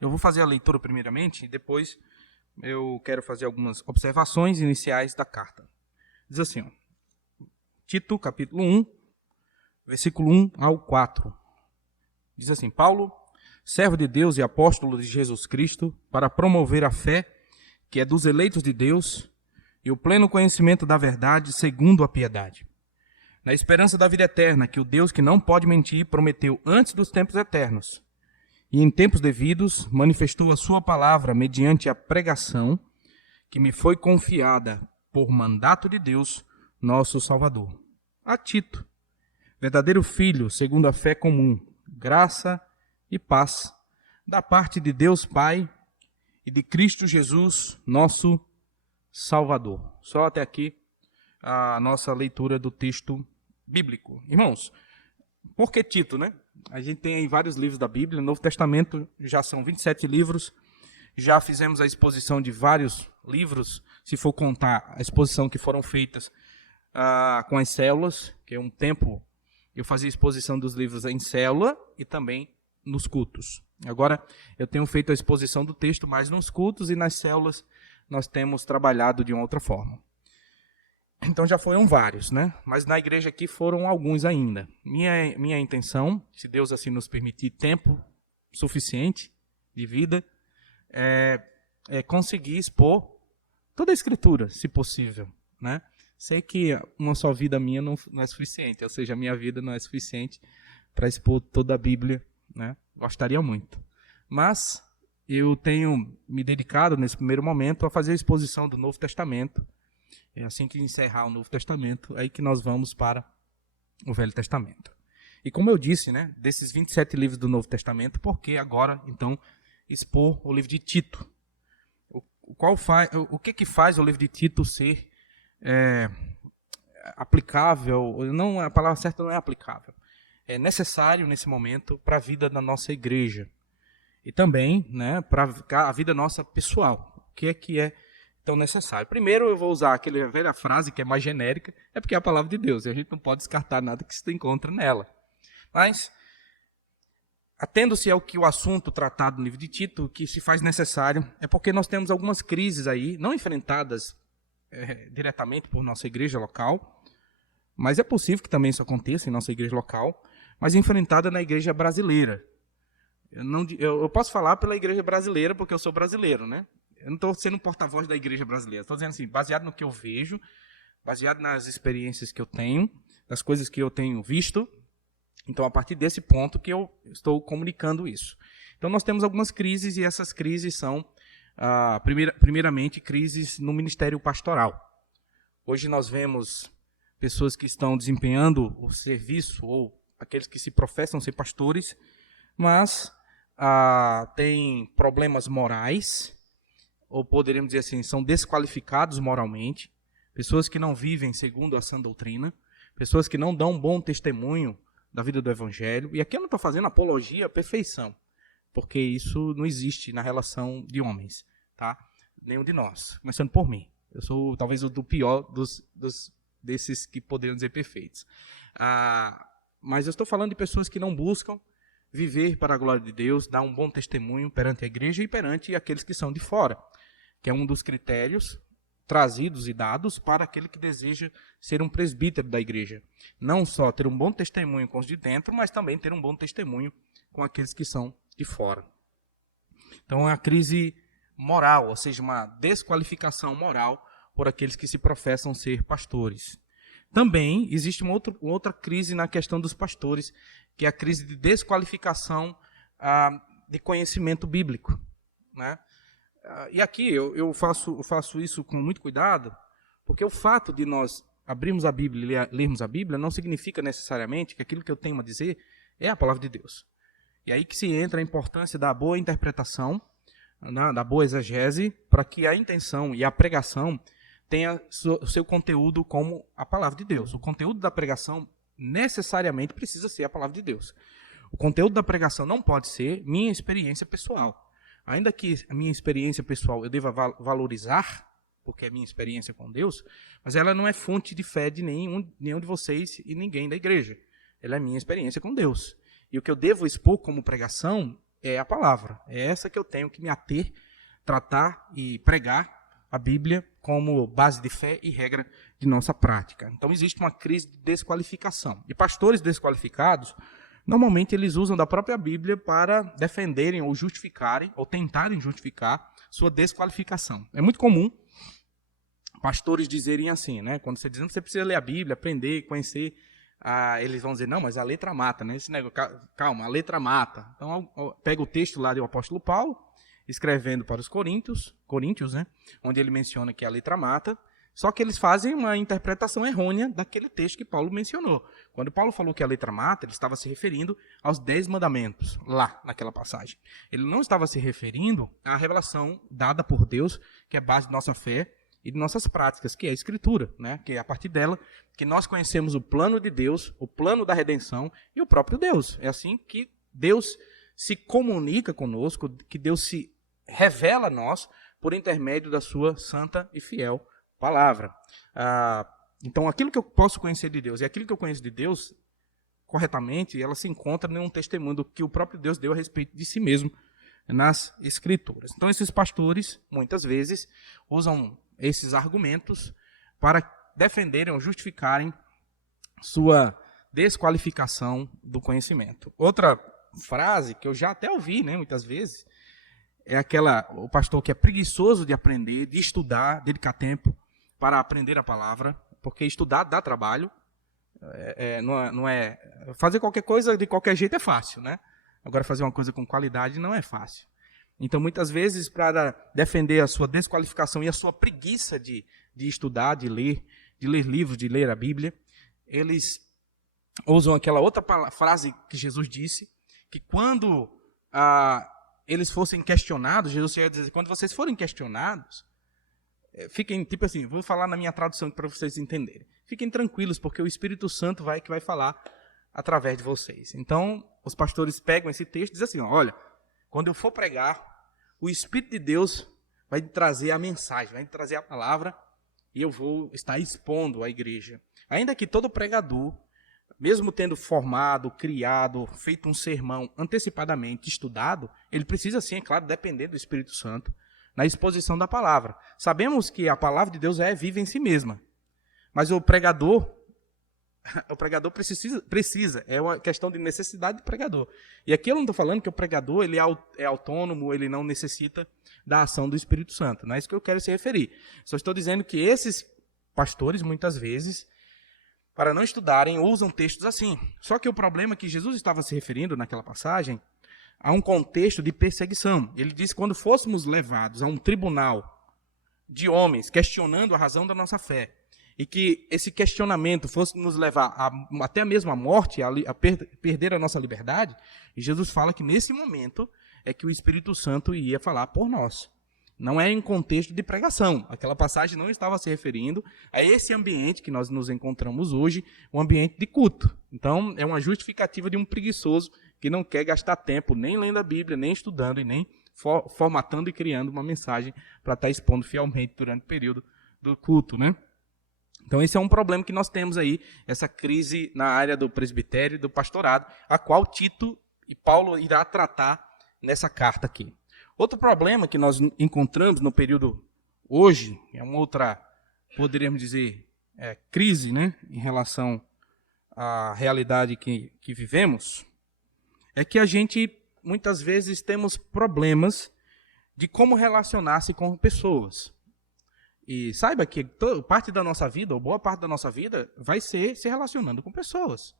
Eu vou fazer a leitura primeiramente e depois eu quero fazer algumas observações iniciais da carta. Diz assim, ó, Tito, capítulo 1, versículo 1 ao 4. Diz assim: Paulo, servo de Deus e apóstolo de Jesus Cristo, para promover a fé que é dos eleitos de Deus e o pleno conhecimento da verdade segundo a piedade, na esperança da vida eterna, que o Deus que não pode mentir prometeu antes dos tempos eternos, e em tempos devidos manifestou a sua palavra mediante a pregação que me foi confiada por mandato de Deus, nosso Salvador. A Tito, verdadeiro filho, segundo a fé comum, graça e paz, da parte de Deus Pai e de Cristo Jesus, nosso Salvador. Só até aqui a nossa leitura do texto bíblico. Irmãos, por que Tito, né? A gente tem aí vários livros da Bíblia, no Novo Testamento já são 27 livros, já fizemos a exposição de vários livros, se for contar a exposição que foram feitas com as células, que é um tempo eu fazia exposição dos livros em célula e também nos cultos. Agora eu tenho feito a exposição do texto mais nos cultos e nas células nós temos trabalhado de uma outra forma. Então já foram vários, né? Mas na igreja aqui foram alguns ainda. Minha intenção, se Deus assim nos permitir tempo suficiente de vida, é conseguir expor toda a Escritura, se possível, né? Sei que uma só vida minha não é suficiente, ou seja, a minha vida não é suficiente para expor toda a Bíblia, né? Gostaria muito. Mas eu tenho me dedicado nesse primeiro momento a fazer a exposição do Novo Testamento. É assim que encerrar o Novo Testamento, aí que nós vamos para o Velho Testamento. E como eu disse, né, desses 27 livros do Novo Testamento, por que agora, então, expor o livro de Tito? O que faz o livro de Tito ser aplicável? Não, a palavra certa não é aplicável. É necessário, nesse momento, para a vida da nossa igreja. E também, né, para a vida nossa pessoal. O que é tão necessário? Primeiro eu vou usar aquela velha frase que é mais genérica, é porque é a palavra de Deus, e a gente não pode descartar nada que se encontra nela. Mas, atendo-se ao que o assunto tratado no livro de Tito, o que se faz necessário é porque nós temos algumas crises aí, não enfrentadas diretamente por nossa igreja local, mas é possível que também isso aconteça em nossa igreja local, mas enfrentada na igreja brasileira. Eu posso falar pela igreja brasileira porque eu sou brasileiro, né? Eu não estou sendo porta-voz da igreja brasileira. Estou dizendo assim, baseado no que eu vejo, baseado nas experiências que eu tenho, das coisas que eu tenho visto. Então, a partir desse ponto que eu estou comunicando isso. Então, nós temos algumas crises e essas crises são, primeiramente, crises no ministério pastoral. Hoje nós vemos pessoas que estão desempenhando o serviço ou aqueles que se professam ser pastores, mas têm problemas morais, ou poderíamos dizer assim, são desqualificados moralmente, pessoas que não vivem segundo a sã doutrina, pessoas que não dão um bom testemunho da vida do Evangelho. E aqui eu não estou fazendo apologia à perfeição, porque isso não existe na relação de homens, tá? Nenhum de nós, começando por mim. Eu sou talvez o do pior desses que poderiam dizer perfeitos. Mas eu estou falando de pessoas que não buscam viver para a glória de Deus, dar um bom testemunho perante a igreja e perante aqueles que são de fora, que é um dos critérios trazidos e dados para aquele que deseja ser um presbítero da igreja. Não só ter um bom testemunho com os de dentro, mas também ter um bom testemunho com aqueles que são de fora. Então é uma crise moral, ou seja, uma desqualificação moral por aqueles que se professam ser pastores. Também existe uma outra crise na questão dos pastores, que é a crise de desqualificação de conhecimento bíblico, né? E aqui eu faço isso com muito cuidado, porque o fato de nós abrirmos a Bíblia e lermos a Bíblia não significa necessariamente que aquilo que eu tenho a dizer é a palavra de Deus. E aí que se entra a importância da boa interpretação, né, da boa exegese, para que a intenção e a pregação tenha o seu conteúdo como a palavra de Deus. O conteúdo da pregação necessariamente precisa ser a palavra de Deus. O conteúdo da pregação não pode ser minha experiência pessoal. Ainda que a minha experiência pessoal eu deva valorizar, porque é minha experiência com Deus, mas ela não é fonte de fé de nenhum de vocês e ninguém da igreja. Ela é minha experiência com Deus. E o que eu devo expor como pregação é a palavra. É essa que eu tenho que me ater, tratar e pregar a Bíblia como base de fé e regra de nossa prática. Então existe uma crise de desqualificação. E pastores desqualificados, normalmente eles usam da própria Bíblia para defenderem ou justificarem, ou tentarem justificar sua desqualificação. É muito comum pastores dizerem assim, né? Quando você diz que você precisa ler a Bíblia, aprender, conhecer, eles vão dizer, não, mas a letra mata, né? Esse negócio, calma, a letra mata. Então, pega o texto lá do apóstolo Paulo, escrevendo para os coríntios, né? Onde ele menciona que a letra mata, só que eles fazem uma interpretação errônea daquele texto que Paulo mencionou. Quando Paulo falou que a letra mata, ele estava se referindo aos 10 mandamentos, lá naquela passagem. Ele não estava se referindo à revelação dada por Deus, que é base de nossa fé e de nossas práticas, que é a Escritura, né? Que é a partir dela que nós conhecemos o plano de Deus, o plano da redenção e o próprio Deus. É assim que Deus se comunica conosco, que Deus se revela a nós por intermédio da sua santa e fiel palavra. Então, aquilo que eu posso conhecer de Deus e aquilo que eu conheço de Deus, corretamente, ela se encontra em um testemunho que o próprio Deus deu a respeito de si mesmo nas Escrituras. Então, esses pastores, muitas vezes, usam esses argumentos para defenderem ou justificarem sua desqualificação do conhecimento. Outra frase que eu já até ouvi, né, muitas vezes, é o pastor que é preguiçoso de aprender, de estudar, dedicar tempo para aprender a palavra, porque estudar dá trabalho, não é fazer qualquer coisa de qualquer jeito é fácil, né? Agora fazer uma coisa com qualidade não é fácil. Então, muitas vezes, para defender a sua desqualificação e a sua preguiça de estudar, de ler livros, de ler a Bíblia, eles usam aquela outra frase que Jesus disse, que quando eles fossem questionados, Jesus ia dizer, quando vocês forem questionados, fiquem, tipo assim, vou falar na minha tradução para vocês entenderem. Fiquem tranquilos, porque o Espírito Santo que vai falar através de vocês. Então, os pastores pegam esse texto e dizem assim, olha, quando eu for pregar, o Espírito de Deus vai trazer a mensagem, vai trazer a palavra, e eu vou estar expondo a igreja. Ainda que todo pregador, mesmo tendo formado, criado, feito um sermão antecipadamente, estudado, ele precisa sim, é claro, depender do Espírito Santo na exposição da palavra. Sabemos que a palavra de Deus é viva em si mesma, mas o pregador precisa, é uma questão de necessidade do pregador. E aqui eu não estou falando que o pregador ele é autônomo, ele não necessita da ação do Espírito Santo. Não é isso que eu quero se referir. Só estou dizendo que esses pastores, muitas vezes, para não estudarem, usam textos assim. Só que o problema é que Jesus estava se referindo naquela passagem a um contexto de perseguição. Ele disse que quando fôssemos levados a um tribunal de homens questionando a razão da nossa fé, e que esse questionamento fosse nos levar até mesmo à morte, a perder a nossa liberdade, e Jesus fala que nesse momento é que o Espírito Santo ia falar por nós. Não é em contexto de pregação. Aquela passagem não estava se referindo a esse ambiente que nós nos encontramos hoje, um ambiente de culto. Então, é uma justificativa de um preguiçoso que não quer gastar tempo nem lendo a Bíblia, nem estudando, e nem formatando e criando uma mensagem para estar expondo fielmente durante o período do culto, né? Então, esse é um problema que nós temos aí, essa crise na área do presbitério e do pastorado, a qual Tito e Paulo irá tratar nessa carta aqui. Outro problema que nós encontramos no período hoje, é uma outra, poderíamos dizer, crise, né, em relação à realidade que vivemos, é que a gente, muitas vezes, temos problemas de como relacionar-se com pessoas. E saiba que parte da nossa vida, ou boa parte da nossa vida, vai ser se relacionando com pessoas.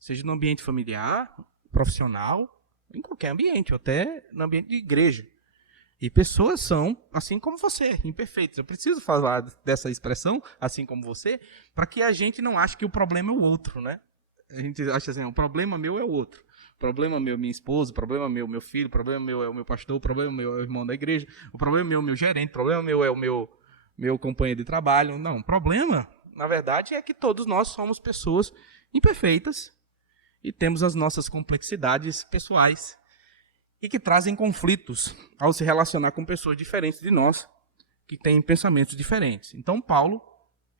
Seja no ambiente familiar, profissional, em qualquer ambiente, ou até no ambiente de igreja. E pessoas são, assim como você, imperfeitas. Eu preciso falar dessa expressão, assim como você, para que a gente não ache que o problema é o outro, né? A gente acha assim, o problema meu é o outro. O problema meu é minha esposa, o problema meu é meu filho, o problema meu é o meu pastor, o problema meu é o irmão da igreja, o problema meu é o meu gerente, o problema meu é o meu companheiro de trabalho. Não, o problema, na verdade, é que todos nós somos pessoas imperfeitas e temos as nossas complexidades pessoais e que trazem conflitos ao se relacionar com pessoas diferentes de nós, que têm pensamentos diferentes. Então, Paulo,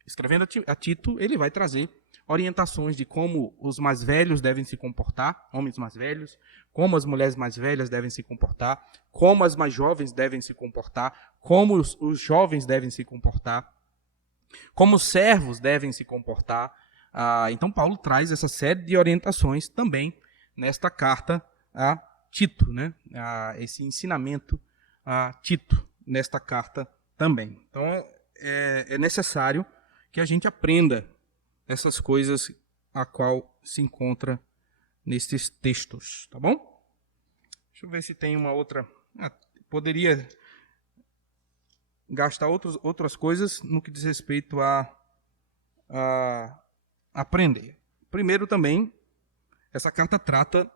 escrevendo a Tito, ele vai trazer orientações de como os mais velhos devem se comportar, homens mais velhos, como as mulheres mais velhas devem se comportar, como as mais jovens devem se comportar, como os jovens devem se comportar, como os servos devem se comportar. Então, Paulo traz essa série de orientações também nesta carta a Tito, né? Esse ensinamento a Tito nesta carta também. Então, é necessário que a gente aprenda essas coisas a qual se encontra nesses textos, tá bom? Deixa eu ver se tem uma outra... poderia gastar outras coisas no que diz respeito a aprender. Primeiro também, essa carta trata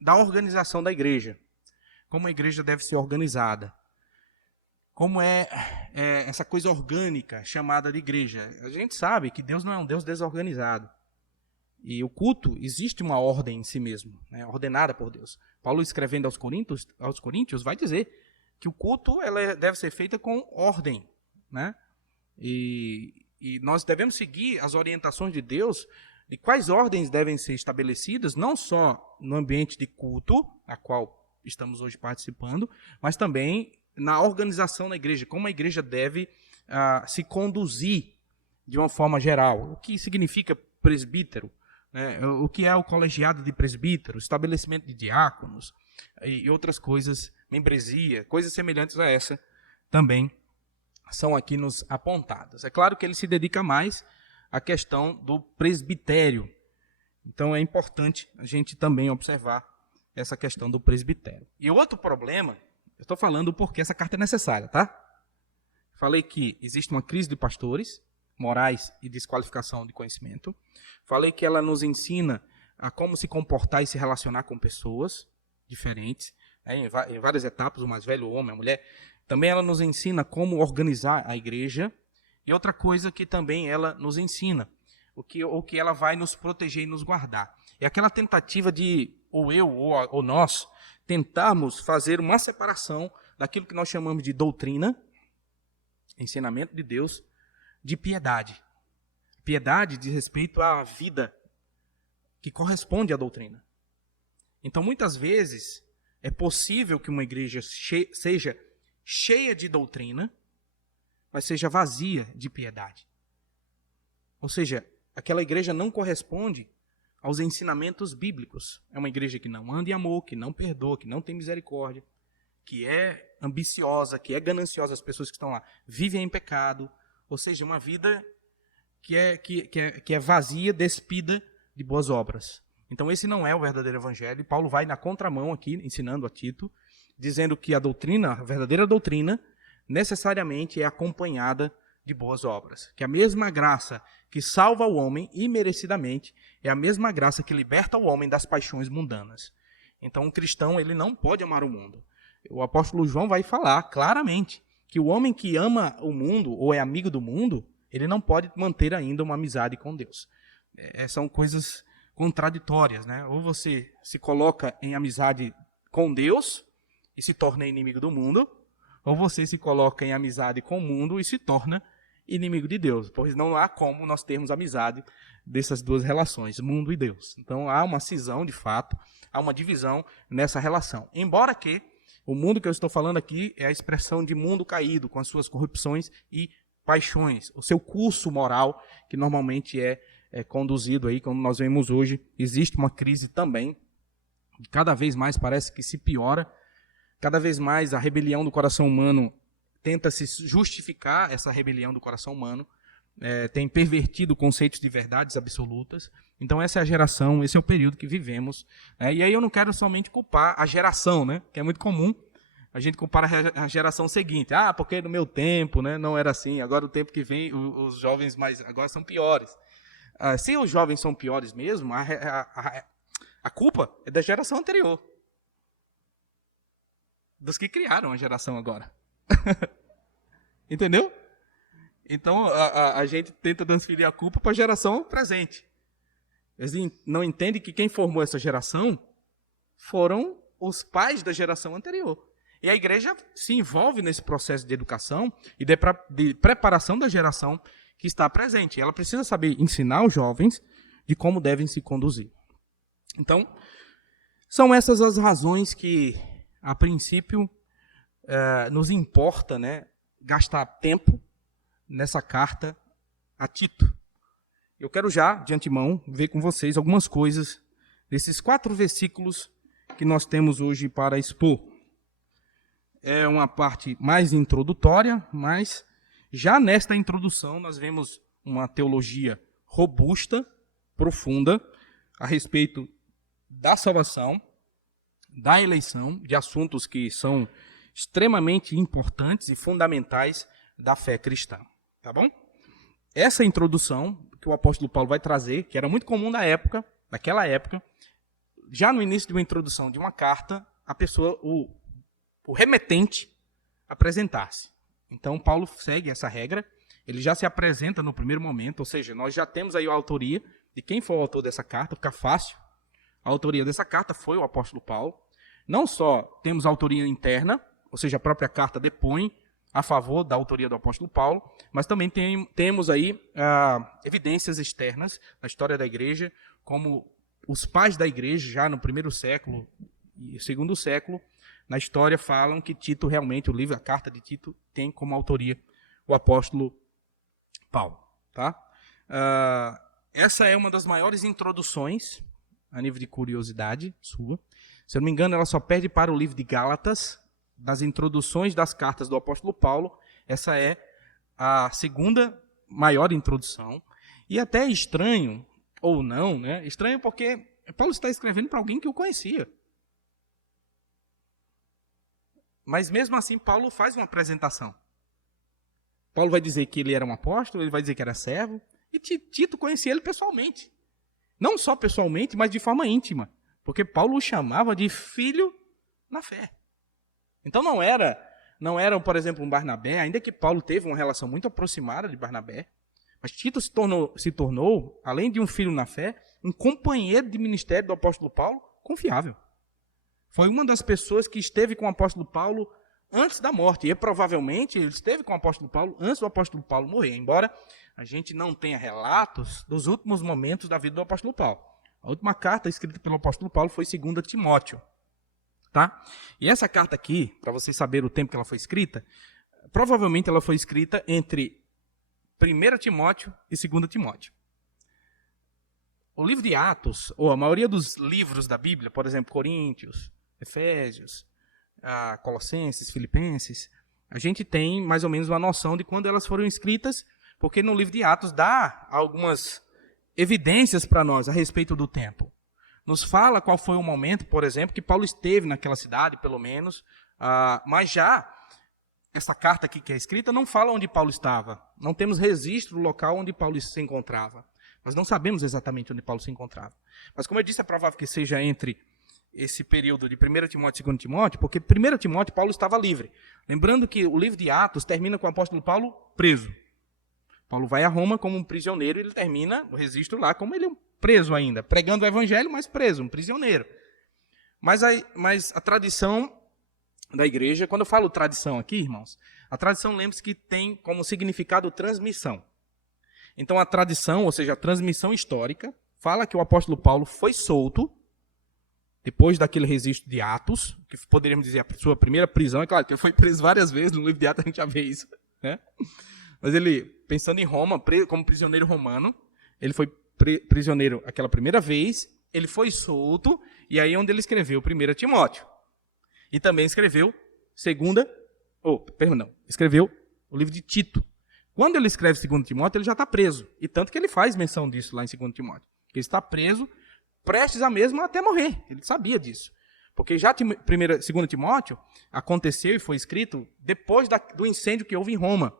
da organização da igreja. Como a igreja deve ser organizada. Como é essa coisa orgânica chamada de igreja. A gente sabe que Deus não é um Deus desorganizado. E o culto, existe uma ordem em si mesmo, né, ordenada por Deus. Paulo, escrevendo aos Coríntios, vai dizer que o culto deve ser feito com ordem. Né? E nós devemos seguir as orientações de Deus de quais ordens devem ser estabelecidas, não só no ambiente de culto, a qual estamos hoje participando, mas também na organização da igreja, como a igreja deve se conduzir de uma forma geral. O que significa presbítero, né? O que é o colegiado de presbíteros, estabelecimento de diáconos e outras coisas, membresia, coisas semelhantes a essa também são aqui nos apontadas. É claro que ele se dedica mais à questão do presbitério. Então é importante a gente também observar essa questão do presbitério. E outro problema, eu estou falando porque essa carta é necessária, tá? Falei que existe uma crise de pastores, morais e desqualificação de conhecimento. Falei que ela nos ensina a como se comportar e se relacionar com pessoas diferentes, né, em várias etapas, o mais velho, o homem, a mulher. Também ela nos ensina como organizar a igreja. E outra coisa que também ela nos ensina, o que ela vai nos proteger e nos guardar. É aquela tentativa de, ou eu ou nós, tentarmos fazer uma separação daquilo que nós chamamos de doutrina, ensinamento de Deus, de piedade. Piedade diz respeito à vida que corresponde à doutrina. Então, muitas vezes, é possível que uma igreja seja cheia de doutrina, mas seja vazia de piedade. Ou seja, aquela igreja não corresponde aos ensinamentos bíblicos. É uma igreja que não anda em amor, que não perdoa, que não tem misericórdia, que é ambiciosa, que é gananciosa. As pessoas que estão lá vivem em pecado. Ou seja, uma vida que é vazia, despida de boas obras. Então esse não é o verdadeiro evangelho. E Paulo vai na contramão aqui, ensinando a Tito, dizendo que a doutrina, a verdadeira doutrina, necessariamente é acompanhada de boas obras. Que a mesma graça que salva o homem imerecidamente é a mesma graça que liberta o homem das paixões mundanas. Então, um cristão, ele não pode amar o mundo. O apóstolo João vai falar claramente que o homem que ama o mundo ou é amigo do mundo, ele não pode manter ainda uma amizade com Deus. São coisas contraditórias, né? Ou você se coloca em amizade com Deus e se torna inimigo do mundo, ou você se coloca em amizade com o mundo e se torna inimigo de Deus, pois não há como nós termos amizade dessas duas relações, mundo e Deus. Então há uma cisão de fato, há uma divisão nessa relação. Embora que o mundo que eu estou falando aqui é a expressão de mundo caído, com as suas corrupções e paixões, o seu curso moral, que normalmente é conduzido aí, como nós vemos hoje. Existe uma crise também, que cada vez mais parece que se piora, cada vez mais a rebelião do coração humano tenta se justificar, essa rebelião do coração humano, tem pervertido conceitos de verdades absolutas. Então essa é a geração, esse é o período que vivemos. E aí eu não quero somente culpar a geração, né, que é muito comum a gente culpar a geração seguinte. Porque no meu tempo, né, não era assim, agora o tempo que vem, os jovens agora são piores. Se os jovens são piores mesmo, a culpa é da geração anterior, dos que criaram a geração agora. Entendeu? Então a gente tenta transferir a culpa para a geração presente. Eles não entendem que quem formou essa geração foram os pais da geração anterior. E a igreja se envolve nesse processo de educação e de preparação da geração que está presente. Ela precisa saber ensinar os jovens de como devem se conduzir. Então, são essas as razões que, a princípio, nos importa, né, gastar tempo nessa carta a Tito. Eu quero já, de antemão, ver com vocês algumas coisas desses 4 versículos que nós temos hoje para expor. É uma parte mais introdutória, mas já nesta introdução nós vemos uma teologia robusta, profunda, a respeito da salvação, da eleição, de assuntos que são extremamente importantes e fundamentais da fé cristã. Tá bom? Essa introdução que o apóstolo Paulo vai trazer, que era muito comum naquela época, já no início de uma introdução de uma carta, a pessoa, o remetente, apresentar-se. Então, Paulo segue essa regra, ele já se apresenta no primeiro momento, ou seja, nós já temos aí a autoria de quem foi o autor dessa carta, fica fácil. A autoria dessa carta foi o apóstolo Paulo. Não só temos a autoria interna, ou seja, a própria carta depõe a favor da autoria do apóstolo Paulo, mas também temos aí evidências externas da história da igreja, como os pais da igreja, já no primeiro século e segundo século, na história falam que Tito realmente, a carta de Tito, tem como autoria o apóstolo Paulo. Tá? Essa é uma das maiores introduções, a nível de curiosidade sua. Se eu não me engano, ela só perde para o livro de Gálatas, das introduções das cartas do apóstolo Paulo. Essa é a segunda maior introdução. E até é estranho, ou não, né? Estranho porque Paulo está escrevendo para alguém que o conhecia. Mas mesmo assim, Paulo faz uma apresentação. Paulo vai dizer que ele era um apóstolo, ele vai dizer que era servo, e Tito conhecia ele pessoalmente. Não só pessoalmente, mas de forma íntima. Porque Paulo o chamava de filho na fé. Então não era, por exemplo, um Barnabé, ainda que Paulo teve uma relação muito aproximada de Barnabé, mas Tito se tornou, além de um filho na fé, um companheiro de ministério do apóstolo Paulo confiável. Foi uma das pessoas que esteve com o apóstolo Paulo antes da morte, e provavelmente ele esteve com o apóstolo Paulo antes do apóstolo Paulo morrer, embora a gente não tenha relatos dos últimos momentos da vida do apóstolo Paulo. A última carta escrita pelo apóstolo Paulo foi 2 Timóteo. Tá? E essa carta aqui, para vocês saberem o tempo que ela foi escrita, provavelmente ela foi escrita entre 1 Timóteo e 2 Timóteo. O livro de Atos, ou a maioria dos livros da Bíblia, por exemplo, Coríntios, Efésios, Colossenses, Filipenses, a gente tem mais ou menos uma noção de quando elas foram escritas, porque no livro de Atos dá algumas evidências para nós a respeito do tempo. Nos fala qual foi o momento, por exemplo, que Paulo esteve naquela cidade, pelo menos, mas já essa carta aqui que é escrita não fala onde Paulo estava. Não temos registro do local onde Paulo se encontrava. Nós não sabemos exatamente onde Paulo se encontrava. Mas, como eu disse, é provável que seja entre esse período de 1 Timóteo e 2 Timóteo, porque 1 Timóteo, Paulo estava livre. Lembrando que o livro de Atos termina com o apóstolo Paulo preso. Paulo vai a Roma como um prisioneiro e ele termina o registro lá como ele é um preso ainda, pregando o evangelho, mas preso, um prisioneiro. Mas a tradição da igreja, quando eu falo tradição aqui, irmãos, a tradição, lembre-se que tem como significado transmissão. Então a tradição, ou seja, a transmissão histórica, fala que o apóstolo Paulo foi solto, depois daquele registro de Atos, que poderíamos dizer a sua primeira prisão, é claro que ele foi preso várias vezes, no livro de Atos a gente já vê isso, né? Mas ele, pensando em Roma, como prisioneiro romano, ele foi prisioneiro aquela primeira vez, ele foi solto, e aí é onde ele escreveu 1 Timóteo. E também escreveu escreveu o livro de Tito. Quando ele escreve 2 Timóteo, ele já está preso. E tanto que ele faz menção disso lá em 2 Timóteo. Ele está preso, prestes a mesmo até morrer. Ele sabia disso. Porque já 2 Timóteo aconteceu e foi escrito depois do incêndio que houve em Roma.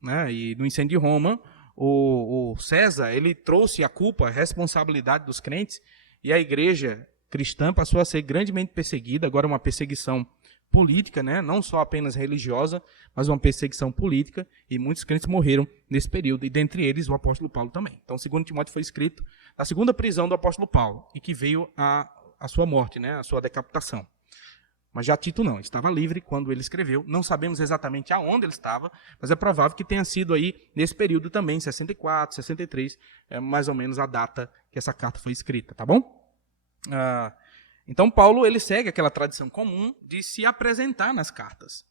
Né? E no incêndio de Roma, o César, ele trouxe a culpa, a responsabilidade dos crentes, e a igreja cristã passou a ser grandemente perseguida, agora uma perseguição política, né? Não só apenas religiosa, mas uma perseguição política, e muitos crentes morreram nesse período, e dentre eles o apóstolo Paulo também. Então, 2 Timóteo foi escrito na segunda prisão do apóstolo Paulo, e que veio a sua morte, né? A sua decapitação. Mas já Tito não, estava livre quando ele escreveu. Não sabemos exatamente aonde ele estava, mas é provável que tenha sido aí nesse período também, 64, 63, é mais ou menos a data que essa carta foi escrita, tá bom? Então Paulo ele segue aquela tradição comum de se apresentar nas cartas.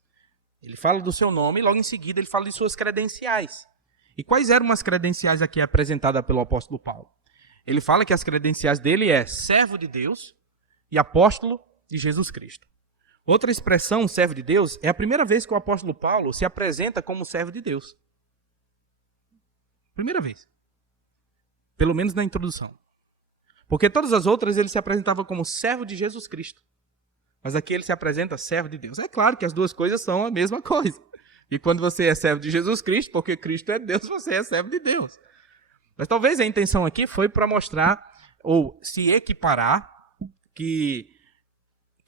Ele fala do seu nome e logo em seguida ele fala de suas credenciais. E quais eram as credenciais aqui apresentadas pelo apóstolo Paulo? Ele fala que as credenciais dele é servo de Deus e apóstolo de Jesus Cristo. Outra expressão, servo de Deus, é a primeira vez que o apóstolo Paulo se apresenta como servo de Deus. Primeira vez. Pelo menos na introdução. Porque todas as outras ele se apresentava como servo de Jesus Cristo. Mas aqui ele se apresenta servo de Deus. É claro que as duas coisas são a mesma coisa. E quando você é servo de Jesus Cristo, porque Cristo é Deus, você é servo de Deus. Mas talvez a intenção aqui foi para mostrar, ou se equiparar, que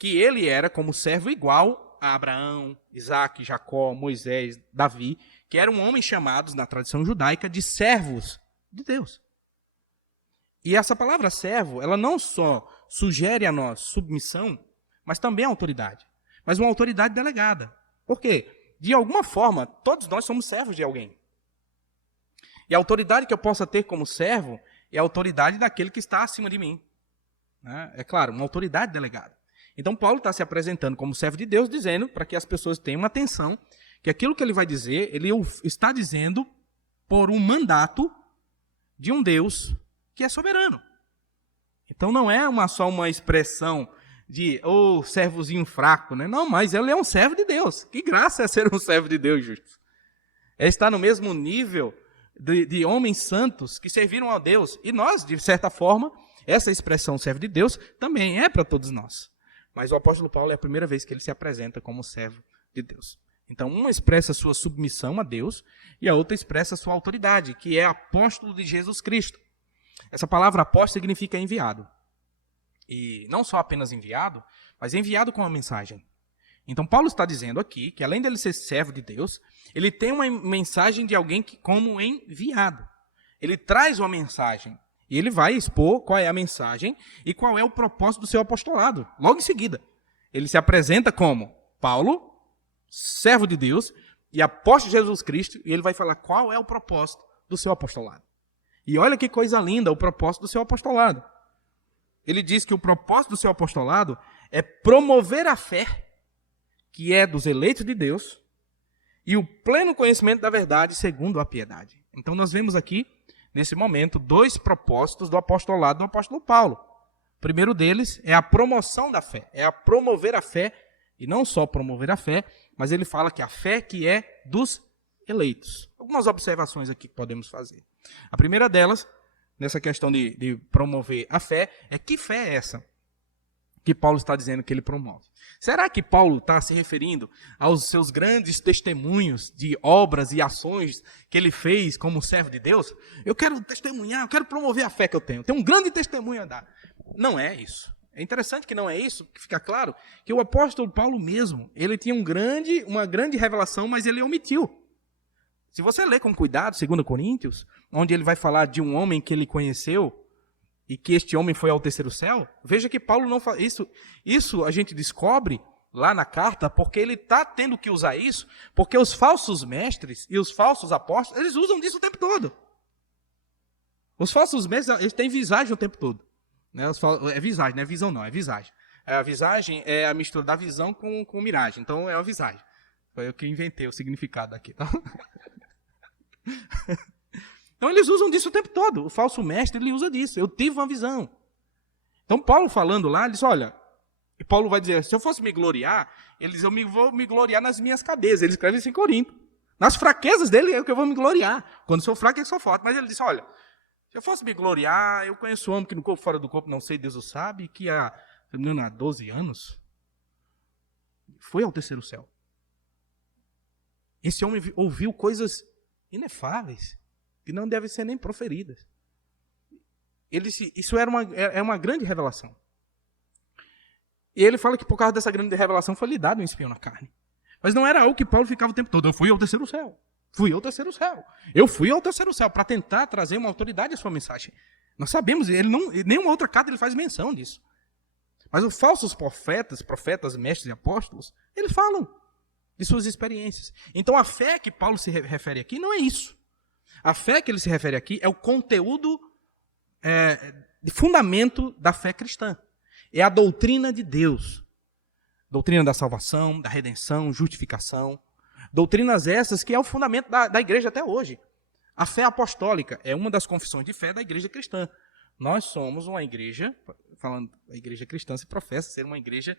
ele era como servo igual a Abraão, Isaac, Jacó, Moisés, Davi, que eram homens chamados, na tradição judaica, de servos de Deus. E essa palavra servo, ela não só sugere a nós submissão, mas também autoridade. Mas uma autoridade delegada. Por quê? De alguma forma, todos nós somos servos de alguém. E a autoridade que eu possa ter como servo é a autoridade daquele que está acima de mim. É claro, uma autoridade delegada. Então Paulo está se apresentando como servo de Deus, dizendo para que as pessoas tenham atenção que aquilo que ele vai dizer, ele está dizendo por um mandato de um Deus que é soberano. Então não é só uma expressão de servozinho fraco, né? Não, mas ele é um servo de Deus. Que graça é ser um servo de Deus, justo. É estar no mesmo nível de homens santos que serviram a Deus. E nós, de certa forma, essa expressão servo de Deus também é para todos nós. Mas o apóstolo Paulo é a primeira vez que ele se apresenta como servo de Deus. Então, uma expressa sua submissão a Deus e a outra expressa sua autoridade, que é apóstolo de Jesus Cristo. Essa palavra apóstolo significa enviado. E não só apenas enviado, mas enviado com uma mensagem. Então, Paulo está dizendo aqui que, além dele ser servo de Deus, ele tem uma mensagem de alguém como enviado. Ele traz uma mensagem. E ele vai expor qual é a mensagem e qual é o propósito do seu apostolado. Logo em seguida, ele se apresenta como Paulo, servo de Deus e apóstolo de Jesus Cristo, e ele vai falar qual é o propósito do seu apostolado. E olha que coisa linda o propósito do seu apostolado. Ele diz que o propósito do seu apostolado é promover a fé, que é dos eleitos de Deus, e o pleno conhecimento da verdade segundo a piedade. Então nós vemos aqui, nesse momento, dois propósitos do apostolado do apóstolo Paulo. O primeiro deles é a promoção da fé, é a promover a fé, e não só promover a fé, mas ele fala que a fé que é dos eleitos. Algumas observações aqui que podemos fazer. A primeira delas, nessa questão de promover a fé, é que fé é essa que Paulo está dizendo que ele promove? Será que Paulo está se referindo aos seus grandes testemunhos de obras e ações que ele fez como servo de Deus? Eu quero testemunhar, eu quero promover a fé que eu tenho. Tenho um grande testemunho a dar. Não é isso. É interessante que não é isso, que fica claro que o apóstolo Paulo mesmo, ele tinha uma grande revelação, mas ele omitiu. Se você ler com cuidado 2 Coríntios, onde ele vai falar de um homem que ele conheceu, e que este homem foi ao terceiro céu, veja que Paulo não fala isso. Isso a gente descobre lá na carta, porque ele está tendo que usar isso, porque os falsos mestres e os falsos apóstolos, eles usam disso o tempo todo. Os falsos mestres, eles têm visagem o tempo todo. Né? É visagem, não é visão não, é visagem. A visagem é a mistura da visão com miragem, então é uma visagem. Foi eu que inventei o significado aqui. Tá? Então eles usam disso o tempo todo. O falso mestre, ele usa disso. Eu tive uma visão. Então Paulo falando lá, ele diz, olha, e Paulo vai dizer, se eu fosse me gloriar, ele diz, vou me gloriar nas minhas cadeias. Ele escreve isso em Corinto. Nas fraquezas dele é o que eu vou me gloriar. Quando sou fraco, eu sou forte. Mas ele disse, olha, se eu fosse me gloriar, eu conheço um homem que no corpo, fora do corpo, não sei, Deus o sabe, que há 12 anos foi ao terceiro céu. Esse homem ouviu coisas inefáveis, que não devem ser nem proferidas. Ele disse, isso é uma grande revelação. E ele fala que por causa dessa grande revelação foi lhe dado um espinho na carne. Mas não era algo que Paulo ficava o tempo todo. Eu fui ao terceiro céu. Fui ao terceiro céu. Eu fui ao terceiro céu para tentar trazer uma autoridade à sua mensagem. Nós sabemos, nenhuma outra carta ele faz menção disso. Mas os falsos profetas, mestres e apóstolos, eles falam de suas experiências. Então a fé que Paulo se refere aqui não é isso. A fé que ele se refere aqui é o conteúdo de fundamento da fé cristã. É a doutrina de Deus. Doutrina da salvação, da redenção, justificação. Doutrinas essas que é o fundamento da igreja até hoje. A fé apostólica é uma das confissões de fé da igreja cristã. Nós somos uma igreja, falando a igreja cristã se professa ser uma igreja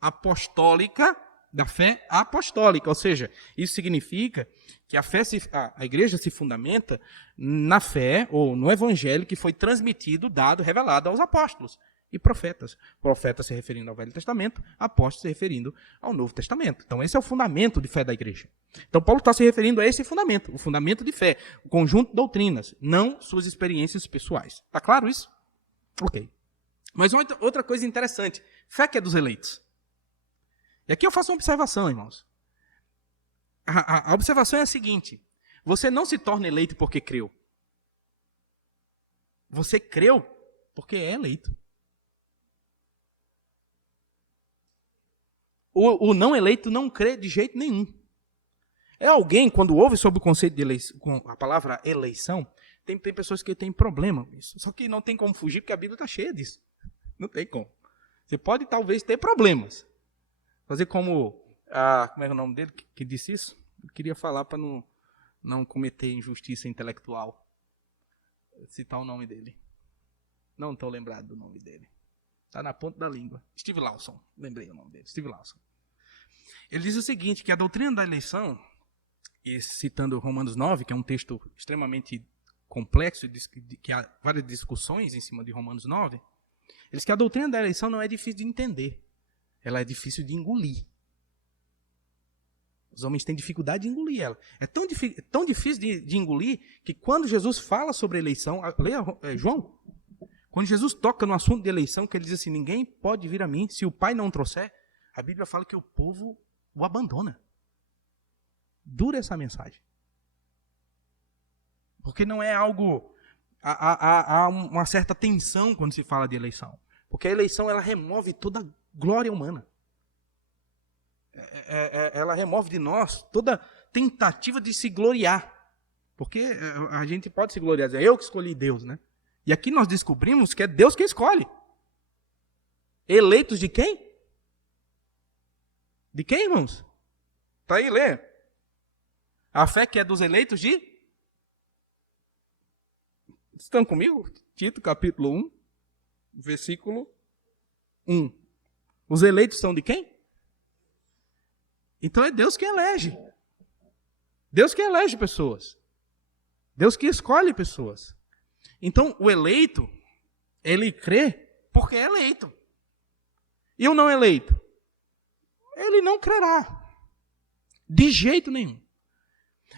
apostólica da fé apostólica. Ou seja, isso significa que a igreja se fundamenta na fé ou no evangelho que foi transmitido, dado, revelado aos apóstolos e profetas. Profetas se referindo ao Velho Testamento, apóstolos se referindo ao Novo Testamento. Então esse é o fundamento de fé da igreja. Então Paulo está se referindo a esse fundamento, o fundamento de fé, o conjunto de doutrinas, não suas experiências pessoais. Está claro isso? Ok. Mas outra coisa interessante, fé que é dos eleitos. E aqui eu faço uma observação, irmãos. A observação é a seguinte: você não se torna eleito porque creu. Você creu porque é eleito. O não eleito não crê de jeito nenhum. É alguém, quando ouve sobre o conceito de eleição, com a palavra eleição, tem pessoas que têm problema com isso. Só que não tem como fugir, porque a Bíblia está cheia disso. Não tem como. Você pode, talvez, ter problemas. Fazer como é o nome dele que disse isso? Eu queria falar para não cometer injustiça intelectual. Citar o nome dele. Não estou lembrado do nome dele. Está na ponta da língua. Steve Lawson. Lembrei o nome dele. Steve Lawson. Ele diz o seguinte, que a doutrina da eleição, e citando Romanos 9, que é um texto extremamente complexo, que há várias discussões em cima de Romanos 9, ele diz que a doutrina da eleição não é difícil de entender. Ela é difícil de engolir. Os homens têm dificuldade de engolir ela. É tão difícil de engolir que quando Jesus fala sobre eleição, leia João, quando Jesus toca no assunto de eleição, que ele diz assim, ninguém pode vir a mim se o Pai não trouxer, a Bíblia fala que o povo o abandona. Dura essa mensagem. Porque não é algo... Há uma certa tensão quando se fala de eleição. Porque a eleição ela remove toda a glória humana. Ela remove de nós toda tentativa de se gloriar. Porque a gente pode se gloriar, dizer, eu que escolhi Deus, né? E aqui nós descobrimos que é Deus que escolhe. Eleitos de quem? De quem, irmãos? Está aí, lê. A fé que é dos eleitos de... Estão comigo? Tito, capítulo 1, versículo 1. Os eleitos são de quem? Então é Deus que elege. Deus que elege pessoas. Deus que escolhe pessoas. Então o eleito, ele crê porque é eleito. E o não eleito? Ele não crerá. De jeito nenhum.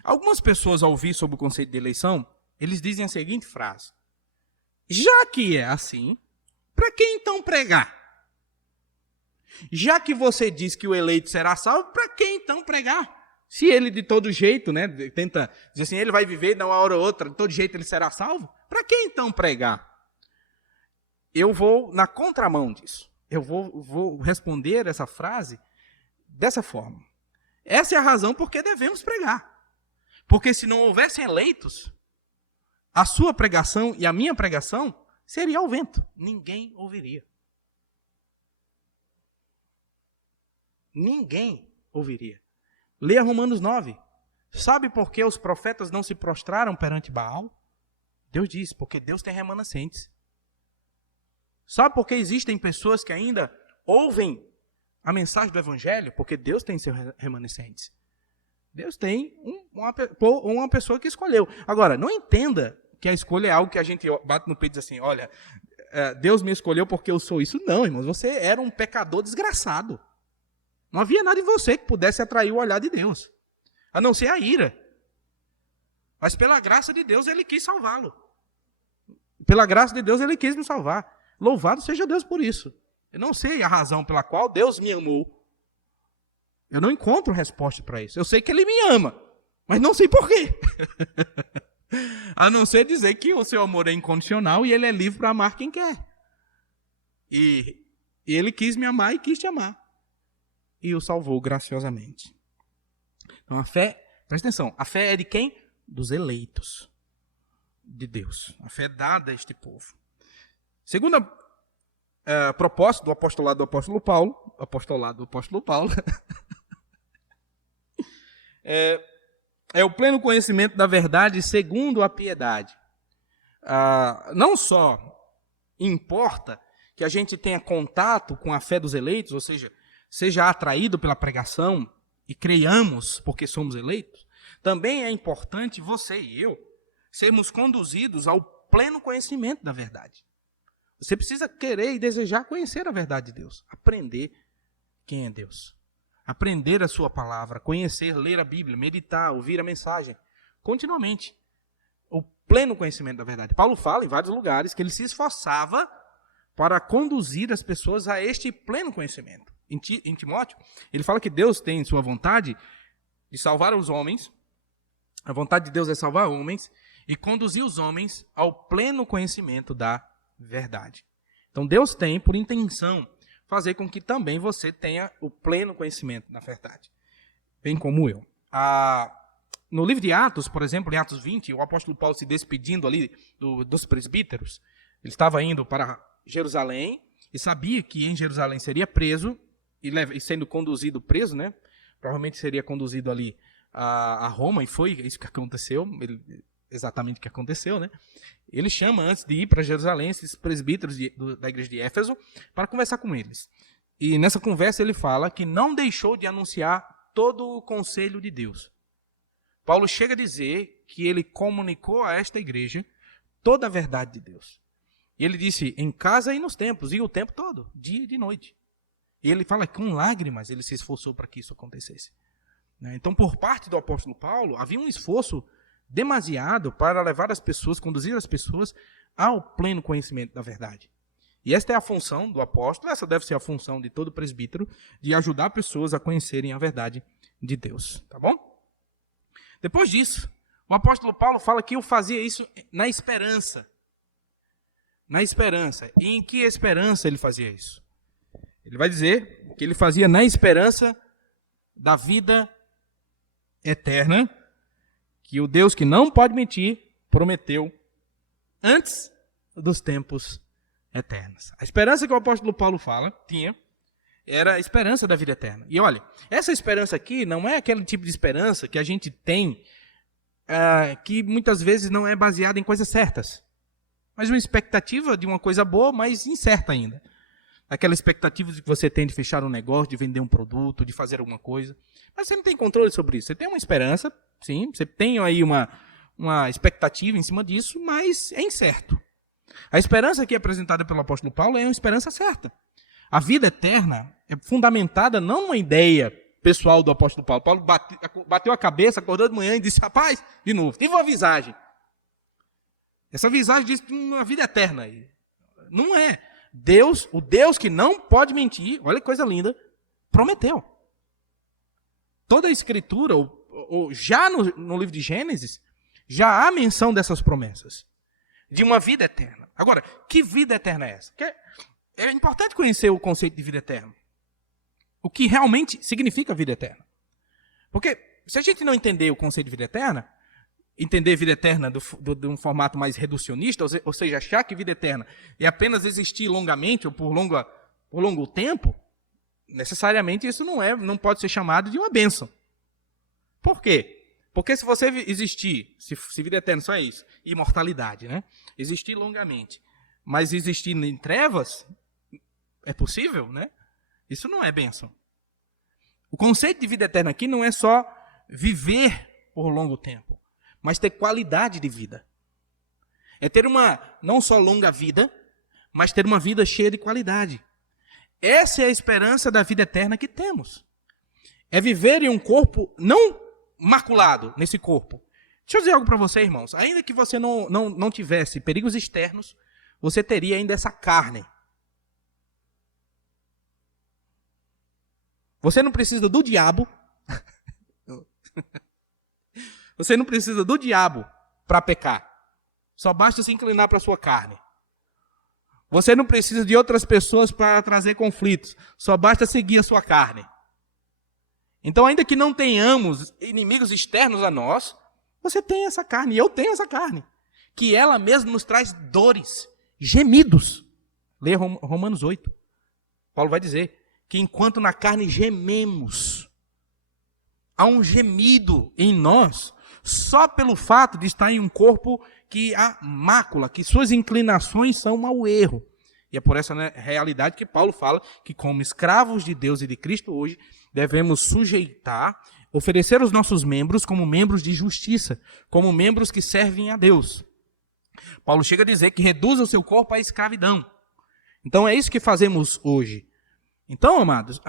Algumas pessoas, ao ouvir sobre o conceito de eleição, eles dizem a seguinte frase: já que é assim, para que então pregar? Já que você diz que o eleito será salvo, para que então pregar? Se ele de todo jeito, né, tenta dizer assim, ele vai viver de uma hora ou outra, de todo jeito ele será salvo, para que então pregar? Eu vou na contramão disso. Eu vou responder essa frase dessa forma. Essa é a razão por que devemos pregar. Porque se não houvessem eleitos, a sua pregação e a minha pregação seria ao vento. Ninguém ouviria. Ninguém ouviria. Leia Romanos 9. Sabe por que os profetas não se prostraram perante Baal? Deus diz, porque Deus tem remanescentes. Sabe por que existem pessoas que ainda ouvem a mensagem do Evangelho? Porque Deus tem seus remanescentes. Deus tem uma pessoa que escolheu. Agora, não entenda que a escolha é algo que a gente bate no peito e diz assim, olha, Deus me escolheu porque eu sou isso. Não, irmãos, você era um pecador desgraçado. Não havia nada em você que pudesse atrair o olhar de Deus, a não ser a ira. Mas pela graça de Deus, Ele quis salvá-lo. Pela graça de Deus, Ele quis me salvar. Louvado seja Deus por isso. Eu não sei a razão pela qual Deus me amou. Eu não encontro resposta para isso. Eu sei que Ele me ama, mas não sei por quê. A não ser dizer que o seu amor é incondicional e Ele é livre para amar quem quer. E Ele quis me amar e quis te amar. E o salvou graciosamente. Então a fé, presta atenção, a fé é de quem? Dos eleitos de Deus. A fé é dada a este povo. Segunda propósito do apostolado do apóstolo Paulo, é o pleno conhecimento da verdade segundo a piedade. Não só importa que a gente tenha contato com a fé dos eleitos, ou seja atraído pela pregação e creiamos porque somos eleitos, também é importante você e eu sermos conduzidos ao pleno conhecimento da verdade. Você precisa querer e desejar conhecer a verdade de Deus, aprender quem é Deus, aprender a sua palavra, conhecer, ler a Bíblia, meditar, ouvir a mensagem, continuamente. O pleno conhecimento da verdade. Paulo fala em vários lugares que ele se esforçava para conduzir as pessoas a este pleno conhecimento. Em Timóteo, ele fala que Deus tem sua vontade de salvar os homens, a vontade de Deus é salvar homens e conduzir os homens ao pleno conhecimento da verdade. Então Deus tem por intenção fazer com que também você tenha o pleno conhecimento da verdade, bem como eu. No livro de Atos, por exemplo, em Atos 20, o apóstolo Paulo se despedindo ali dos presbíteros, ele estava indo para Jerusalém e sabia que em Jerusalém seria preso e sendo conduzido preso, né? Provavelmente seria conduzido ali a Roma, e foi isso que aconteceu, exatamente o que aconteceu, né? Ele chama, antes de ir para Jerusalém, esses presbíteros da igreja de Éfeso para conversar com eles. E nessa conversa ele fala que não deixou de anunciar todo o conselho de Deus. Paulo chega a dizer que ele comunicou a esta igreja toda a verdade de Deus. E ele disse, em casa e nos templos, e o tempo todo, dia e de noite. E ele fala que com lágrimas ele se esforçou para que isso acontecesse. Então, por parte do apóstolo Paulo, havia um esforço demasiado para levar as pessoas, conduzir as pessoas ao pleno conhecimento da verdade. E esta é a função do apóstolo, essa deve ser a função de todo presbítero, de ajudar pessoas a conhecerem a verdade de Deus. Tá bom? Depois disso, o apóstolo Paulo fala que eu fazia isso na esperança. Na esperança. E em que esperança ele fazia isso? Ele vai dizer que ele fazia na esperança da vida eterna, que o Deus que não pode mentir prometeu antes dos tempos eternos. A esperança que o apóstolo Paulo tinha, era a esperança da vida eterna. E olha, essa esperança aqui não é aquele tipo de esperança que a gente tem, que muitas vezes não é baseada em coisas certas, mas uma expectativa de uma coisa boa, mas incerta ainda. Aquela expectativa que você tem de fechar um negócio, de vender um produto, de fazer alguma coisa. Mas você não tem controle sobre isso. Você tem uma esperança, sim, você tem aí uma expectativa em cima disso, mas é incerto. A esperança aqui apresentada pelo apóstolo Paulo é uma esperança certa. A vida eterna é fundamentada não numa ideia pessoal do apóstolo Paulo. Paulo bateu a cabeça, acordou de manhã e disse, rapaz, de novo, tive uma visagem. Essa visagem diz uma vida eterna. Não é. Deus, o Deus que não pode mentir, olha que coisa linda, prometeu. Toda a escritura, já no livro de Gênesis, já há menção dessas promessas, de uma vida eterna. Agora, que vida eterna é essa? É importante conhecer o conceito de vida eterna. O que realmente significa vida eterna. Porque se a gente não entender o conceito de vida eterna, entender vida eterna de um formato mais reducionista, ou seja, achar que vida eterna é apenas existir longamente ou por longo tempo, necessariamente isso não pode ser chamado de uma bênção. Por quê? Porque se você existir, se vida eterna só é isso, imortalidade, né? Existir longamente, mas existir em trevas, é possível, né? Isso não é bênção. O conceito de vida eterna aqui não é só viver por longo tempo, mas ter qualidade de vida. É ter não só longa vida, mas ter uma vida cheia de qualidade. Essa é a esperança da vida eterna que temos. É viver em um corpo não maculado, nesse corpo. Deixa eu dizer algo para você, irmãos. Ainda que você não tivesse perigos externos, você teria ainda essa carne. Você não precisa do diabo. Você não precisa do diabo para pecar. Só basta se inclinar para a sua carne. Você não precisa de outras pessoas para trazer conflitos. Só basta seguir a sua carne. Então, ainda que não tenhamos inimigos externos a nós, você tem essa carne, e eu tenho essa carne, que ela mesma nos traz dores, gemidos. Leia Romanos 8. Paulo vai dizer que enquanto na carne gememos, há um gemido em nós, só pelo fato de estar em um corpo que há mácula, que suas inclinações são ao erro. E é por essa realidade que Paulo fala que, como escravos de Deus e de Cristo hoje, devemos sujeitar, oferecer os nossos membros como membros de justiça, como membros que servem a Deus. Paulo chega a dizer que reduza o seu corpo à escravidão. Então é isso que fazemos hoje. Então, amados,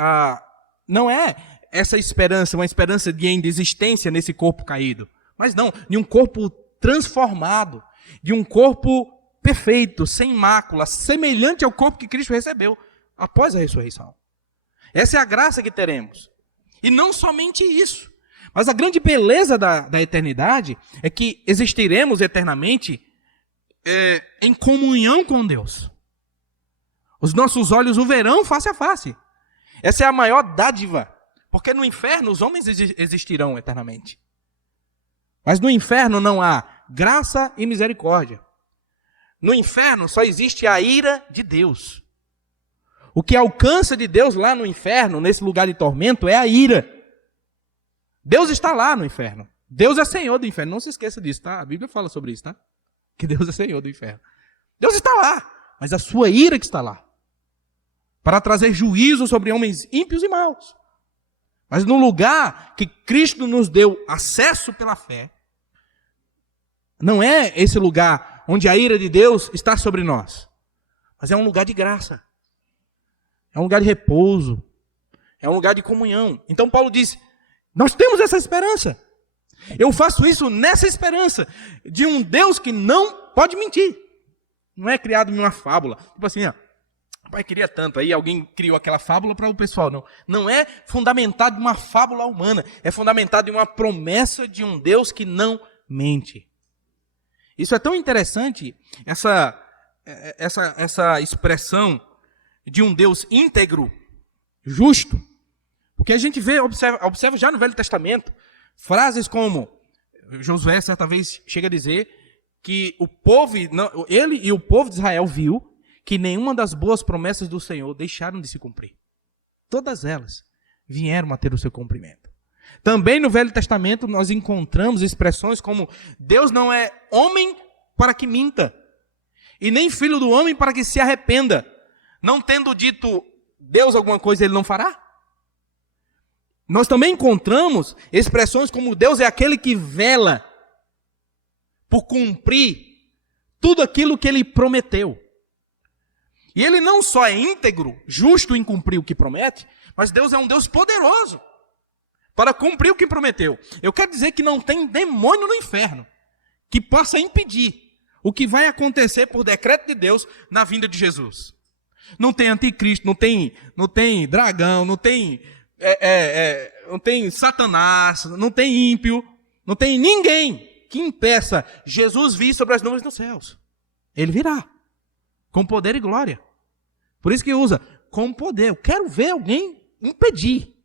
não é essa esperança, uma esperança de ainda existência nesse corpo caído, mas não, de um corpo transformado, de um corpo perfeito, sem mácula, semelhante ao corpo que Cristo recebeu após a ressurreição. Essa é a graça que teremos. E não somente isso, mas a grande beleza da eternidade é que existiremos eternamente em comunhão com Deus. Os nossos olhos o verão face a face. Essa é a maior dádiva, porque no inferno os homens existirão eternamente. Mas no inferno não há graça e misericórdia. No inferno só existe a ira de Deus. O que alcança de Deus lá no inferno, nesse lugar de tormento, é a ira. Deus está lá no inferno. Deus é Senhor do inferno. Não se esqueça disso, tá? A Bíblia fala sobre isso, tá? Que Deus é Senhor do inferno. Deus está lá, mas a sua ira que está lá, para trazer juízo sobre homens ímpios e maus. Mas no lugar que Cristo nos deu acesso pela fé, não é esse lugar onde a ira de Deus está sobre nós, mas é um lugar de graça. É um lugar de repouso. É um lugar de comunhão. Então Paulo diz, nós temos essa esperança. Eu faço isso nessa esperança de um Deus que não pode mentir. Não é criado em uma fábula. Tipo assim, ó, o pai queria tanto, aí alguém criou aquela fábula para o pessoal. Não. Não é fundamentado em uma fábula humana. É fundamentado em uma promessa de um Deus que não mente. Isso é tão interessante, essa expressão de um Deus íntegro, justo, porque a gente observa já no Velho Testamento, frases como, Josué certa vez chega a dizer, que ele e o povo de Israel viu que nenhuma das boas promessas do Senhor deixaram de se cumprir. Todas elas vieram a ter o seu cumprimento. Também no Velho Testamento nós encontramos expressões como, Deus não é homem para que minta, e nem filho do homem para que se arrependa. Não tendo dito Deus alguma coisa, ele não fará? Nós também encontramos expressões como Deus é aquele que vela por cumprir tudo aquilo que ele prometeu. E ele não só é íntegro, justo em cumprir o que promete, mas Deus é um Deus poderoso para cumprir o que prometeu. Eu quero dizer que não tem demônio no inferno que possa impedir o que vai acontecer por decreto de Deus na vinda de Jesus. Não tem anticristo, não tem dragão, não tem Satanás, não tem ímpio, não tem ninguém que impeça Jesus vir sobre as nuvens dos céus. Ele virá, com poder e glória. Por isso que usa, com poder. Eu quero ver alguém impedir.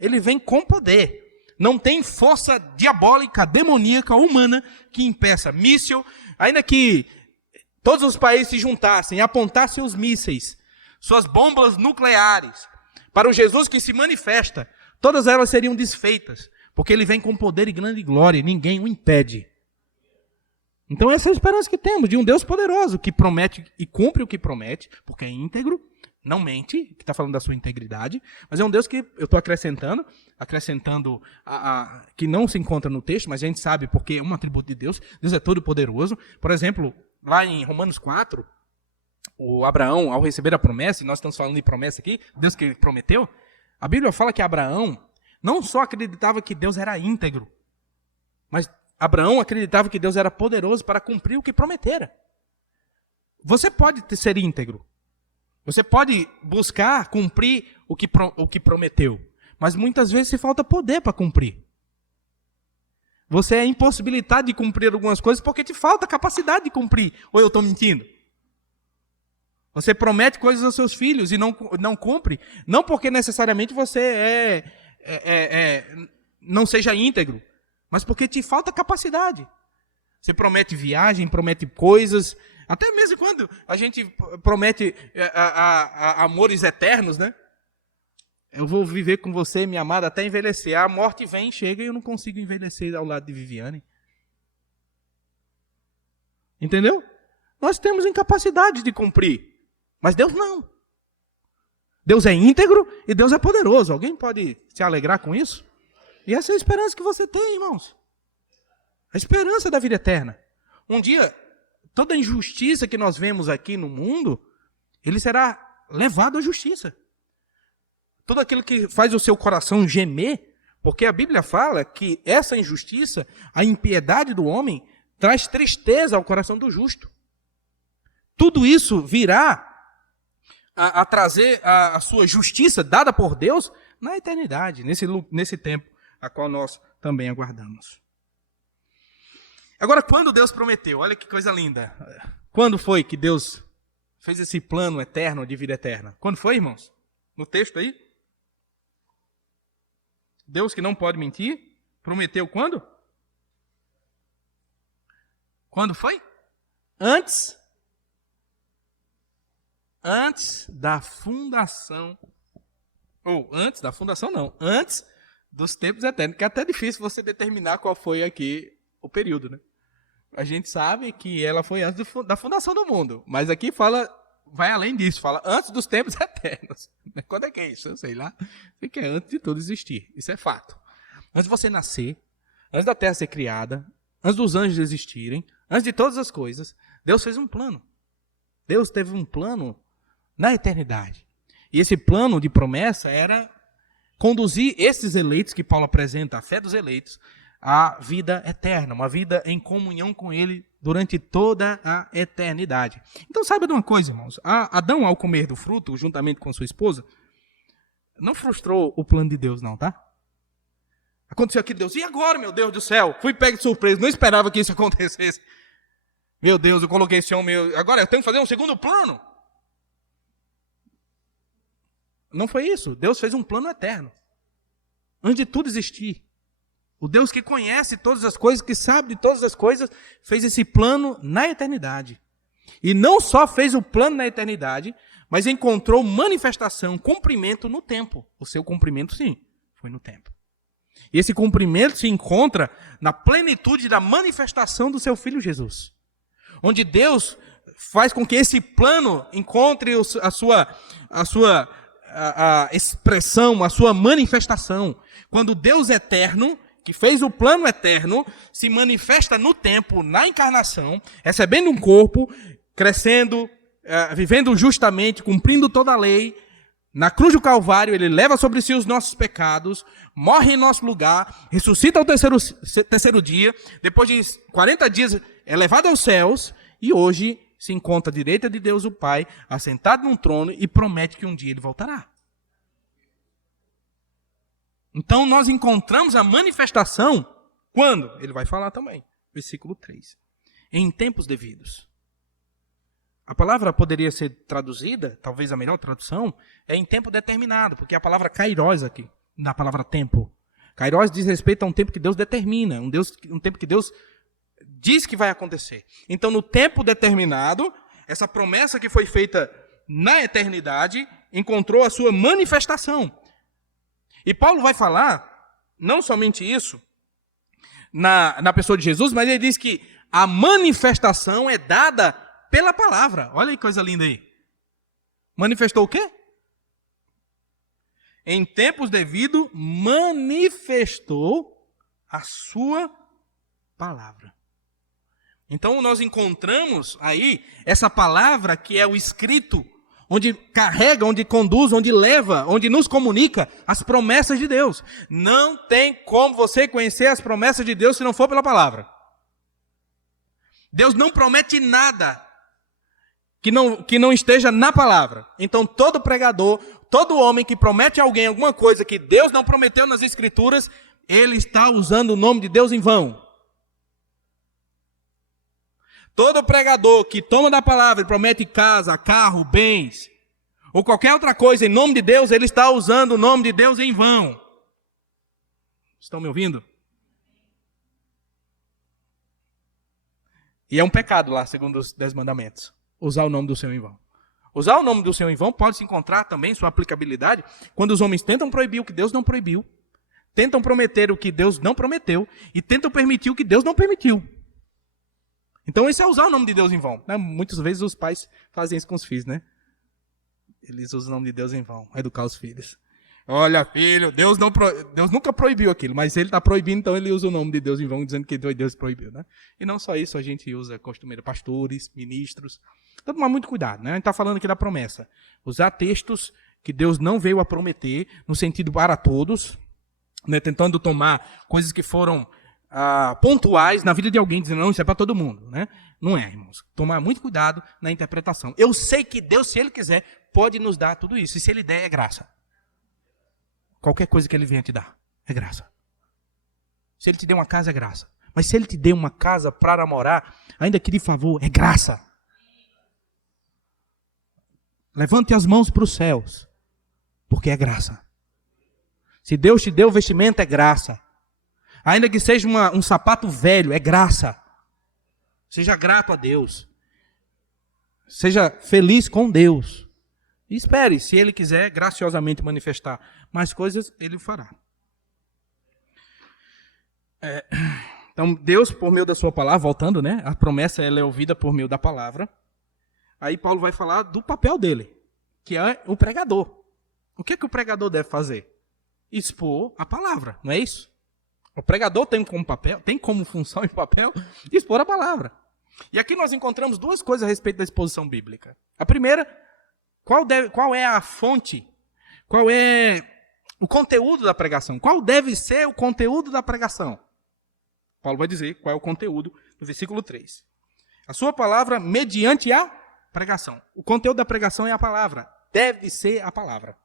Ele vem com poder. Não tem força diabólica, demoníaca, humana, que impeça. Míssil, ainda que todos os países se juntassem e apontassem os mísseis, suas bombas nucleares, para o Jesus que se manifesta, todas elas seriam desfeitas, porque ele vem com poder e grande glória, e ninguém o impede. Então essa é a esperança que temos, de um Deus poderoso, que promete e cumpre o que promete, porque é íntegro, não mente, que está falando da sua integridade, mas é um Deus que eu estou acrescentando que não se encontra no texto, mas a gente sabe porque é um atributo de Deus. Deus é todo poderoso. Por exemplo, lá em Romanos 4, o Abraão, ao receber a promessa, e nós estamos falando de promessa aqui, Deus que prometeu, a Bíblia fala que Abraão não só acreditava que Deus era íntegro, mas Abraão acreditava que Deus era poderoso para cumprir o que prometera. Você pode ser íntegro, você pode buscar cumprir o que prometeu, mas muitas vezes se falta poder para cumprir. Você é impossibilitado de cumprir algumas coisas porque te falta capacidade de cumprir. Ou eu estou mentindo? Você promete coisas aos seus filhos e não cumpre. Não porque necessariamente você não seja íntegro, mas porque te falta capacidade. Você promete viagem, promete coisas, até mesmo quando a gente promete amores eternos, né? Eu vou viver com você, minha amada, até envelhecer. A morte vem, chega e eu não consigo envelhecer ao lado de Viviane. Entendeu? Nós temos incapacidade de cumprir, mas Deus não. Deus é íntegro e Deus é poderoso. Alguém pode se alegrar com isso? E essa é a esperança que você tem, irmãos. A esperança da vida eterna. Um dia, toda a injustiça que nós vemos aqui no mundo, ele será levado à justiça. Tudo aquilo que faz o seu coração gemer, porque a Bíblia fala que essa injustiça, a impiedade do homem, traz tristeza ao coração do justo. Tudo isso virá a trazer a sua justiça dada por Deus na eternidade, nesse tempo a qual nós também aguardamos. Agora, quando Deus prometeu, olha que coisa linda. Quando foi que Deus fez esse plano eterno de vida eterna? Quando foi, irmãos? No texto aí? Deus que não pode mentir, prometeu quando? Quando foi? Antes da fundação. Antes da fundação não, antes dos tempos eternos, que é até difícil você determinar qual foi aqui o período, né? A gente sabe que ela foi antes da fundação do mundo, mas aqui vai além disso, fala antes dos tempos eternos. Quando é que é isso? Eu sei lá. Sei que é antes de tudo existir. Isso é fato. Antes de você nascer, antes da terra ser criada, antes dos anjos existirem, antes de todas as coisas, Deus fez um plano. Deus teve um plano na eternidade. E esse plano de promessa era conduzir esses eleitos que Paulo apresenta, a fé dos eleitos, à vida eterna, uma vida em comunhão com Ele durante toda a eternidade. Então saiba de uma coisa, irmãos. Adão, ao comer do fruto, juntamente com sua esposa, não frustrou o plano de Deus, não, tá? Aconteceu aquilo, Deus, e agora, meu Deus do céu? Fui pego de surpresa, não esperava que isso acontecesse. Meu Deus, eu coloquei esse homem, agora eu tenho que fazer um segundo plano. Não foi isso. Deus fez um plano eterno. Antes de tudo existir. O Deus que conhece todas as coisas, que sabe de todas as coisas, fez esse plano na eternidade. E não só fez o plano na eternidade, mas encontrou manifestação, cumprimento no tempo. O seu cumprimento, sim, foi no tempo. E esse cumprimento se encontra na plenitude da manifestação do seu Filho Jesus. Onde Deus faz com que esse plano encontre a sua expressão, a sua manifestação. Quando Deus eterno, que fez o plano eterno, se manifesta no tempo, na encarnação, recebendo um corpo, crescendo, vivendo justamente, cumprindo toda a lei. Na cruz do Calvário, ele leva sobre si os nossos pecados, morre em nosso lugar, ressuscita ao terceiro dia, depois de 40 dias é levado aos céus, e hoje se encontra à direita de Deus o Pai, assentado num trono, e promete que um dia ele voltará. Então nós encontramos a manifestação, quando? Ele vai falar também, versículo 3. Em tempos devidos. A palavra poderia ser traduzida, talvez a melhor tradução, é em tempo determinado, porque a palavra kairos aqui, na palavra tempo. Kairos diz respeito a um tempo que Deus determina, um tempo que Deus diz que vai acontecer. Então, no tempo determinado, essa promessa que foi feita na eternidade, encontrou a sua manifestação. E Paulo vai falar, não somente isso, na pessoa de Jesus, mas ele diz que a manifestação é dada pela palavra. Olha aí que coisa linda aí. Manifestou o quê? Em tempos devidos, manifestou a sua palavra. Então nós encontramos aí essa palavra que é o escrito, onde carrega, onde conduz, onde leva, onde nos comunica as promessas de Deus. Não tem como você conhecer as promessas de Deus se não for pela palavra. Deus não promete nada que não esteja na palavra. Então todo pregador, todo homem que promete a alguém alguma coisa que Deus não prometeu nas Escrituras, ele está usando o nome de Deus em vão. Todo pregador que toma da palavra e promete casa, carro, bens, ou qualquer outra coisa em nome de Deus, ele está usando o nome de Deus em vão. Estão me ouvindo? E é um pecado lá, segundo os 10 mandamentos, usar o nome do Senhor em vão. Usar o nome do Senhor em vão pode se encontrar também sua aplicabilidade quando os homens tentam proibir o que Deus não proibiu, tentam prometer o que Deus não prometeu e tentam permitir o que Deus não permitiu. Então isso é usar o nome de Deus em vão. Muitas vezes os pais fazem isso com os filhos, né? Eles usam o nome de Deus em vão, educar os filhos. Olha, filho, Deus nunca proibiu aquilo, mas ele está proibindo, então ele usa o nome de Deus em vão, dizendo que Deus proibiu, né? E não só isso, a gente usa costumeiro pastores, ministros. Então, tomar muito cuidado, né? A gente está falando aqui da promessa. Usar textos que Deus não veio a prometer, no sentido para todos, né? Tentando tomar coisas que foram pontuais na vida de alguém, dizendo, não, isso é para todo mundo, né? Não é, irmãos. Tomar muito cuidado na interpretação. Eu sei que Deus, se Ele quiser, pode nos dar tudo isso. E se Ele der, é graça. Qualquer coisa que Ele venha te dar, é graça. Se Ele te der uma casa, é graça. Mas se Ele te der uma casa para morar, ainda que de favor, é graça. Levante as mãos para os céus, porque é graça. Se Deus te deu vestimento, é graça. Ainda que seja um sapato velho, é graça. Seja grato a Deus. Seja feliz com Deus. E espere, se Ele quiser graciosamente manifestar mais coisas, Ele fará. Então, Deus, por meio da sua palavra, voltando, né? A promessa ela é ouvida por meio da palavra. Aí Paulo vai falar do papel dele, que é o pregador. O que o pregador deve fazer? Expor a palavra, não é isso? O pregador tem como função e papel expor a palavra. E aqui nós encontramos duas coisas a respeito da exposição bíblica. A primeira, qual é a fonte? Qual é o conteúdo da pregação? Qual deve ser o conteúdo da pregação? Paulo vai dizer qual é o conteúdo no versículo 3. A sua palavra mediante a pregação. O conteúdo da pregação é a palavra. Deve ser a palavra.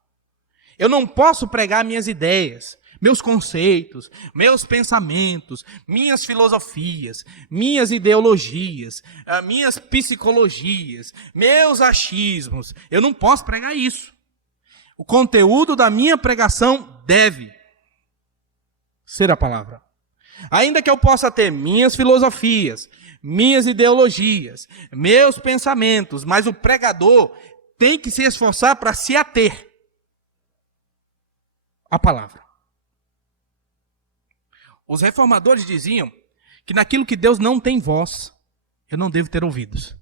Eu não posso pregar minhas ideias, meus conceitos, meus pensamentos, minhas filosofias, minhas ideologias, minhas psicologias, meus achismos. Eu não posso pregar isso. O conteúdo da minha pregação deve ser a palavra. Ainda que eu possa ter minhas filosofias, minhas ideologias, meus pensamentos, mas o pregador tem que se esforçar para se ater à palavra. Os reformadores diziam que naquilo que Deus não tem voz, eu não devo ter ouvidos.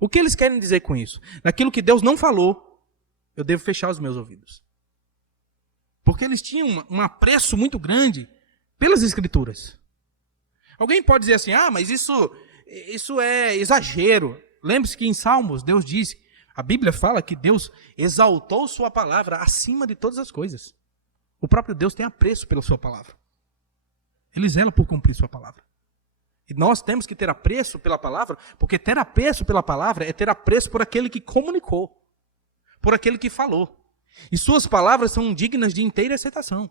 O que eles querem dizer com isso? Naquilo que Deus não falou, eu devo fechar os meus ouvidos. Porque eles tinham um apreço muito grande pelas Escrituras. Alguém pode dizer assim, mas isso é exagero. Lembre-se que em Salmos Deus diz, a Bíblia fala que Deus exaltou sua palavra acima de todas as coisas. O próprio Deus tem apreço pela sua palavra. Ele zela por cumprir sua palavra. E nós temos que ter apreço pela palavra, porque ter apreço pela palavra é ter apreço por aquele que comunicou, por aquele que falou. E suas palavras são dignas de inteira aceitação.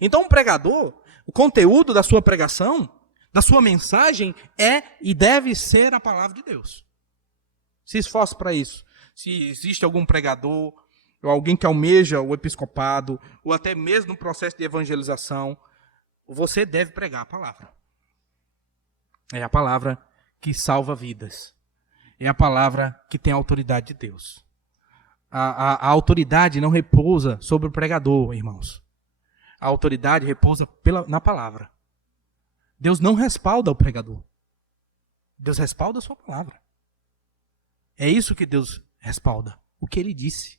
Então o pregador, o conteúdo da sua pregação, da sua mensagem é e deve ser a palavra de Deus. Se esforce para isso. Se existe algum pregador, ou alguém que almeja o episcopado, ou até mesmo no processo de evangelização, você deve pregar a palavra. É a palavra que salva vidas. É a palavra que tem a autoridade de Deus. A autoridade não repousa sobre o pregador, irmãos. A autoridade repousa na palavra. Deus não respalda o pregador. Deus respalda a sua palavra. É isso que Deus respalda. O que ele disse.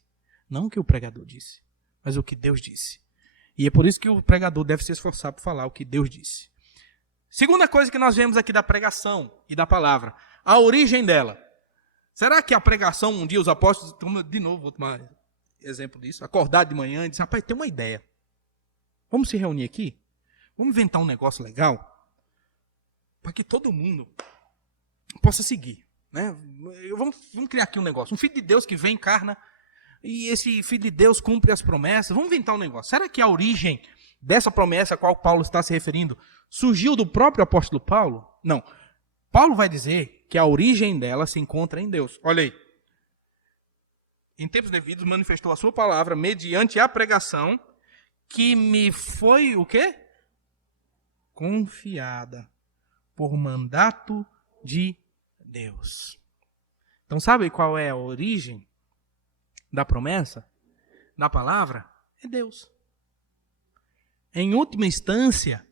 Não o que o pregador disse, mas o que Deus disse. E é por isso que o pregador deve se esforçar por falar o que Deus disse. Segunda coisa que nós vemos aqui da pregação e da palavra, a origem dela. Será que a pregação, um dia os apóstolos, de novo, vou tomar exemplo disso, acordar de manhã e dizer, rapaz, tem uma ideia. Vamos se reunir aqui? Vamos inventar um negócio legal para que todo mundo possa seguir. Né? Vamos criar aqui um negócio. Um filho de Deus que vem, encarna, e esse filho de Deus cumpre as promessas. Vamos inventar um negócio. Será que a origem dessa promessa a qual Paulo está se referindo surgiu do próprio apóstolo Paulo? Não. Paulo vai dizer que a origem dela se encontra em Deus. Olha aí. Em tempos devidos manifestou a sua palavra mediante a pregação que me foi o quê? Confiada por mandato de Deus. Então sabe qual é a origem da promessa, da palavra? É Deus. Em última instância,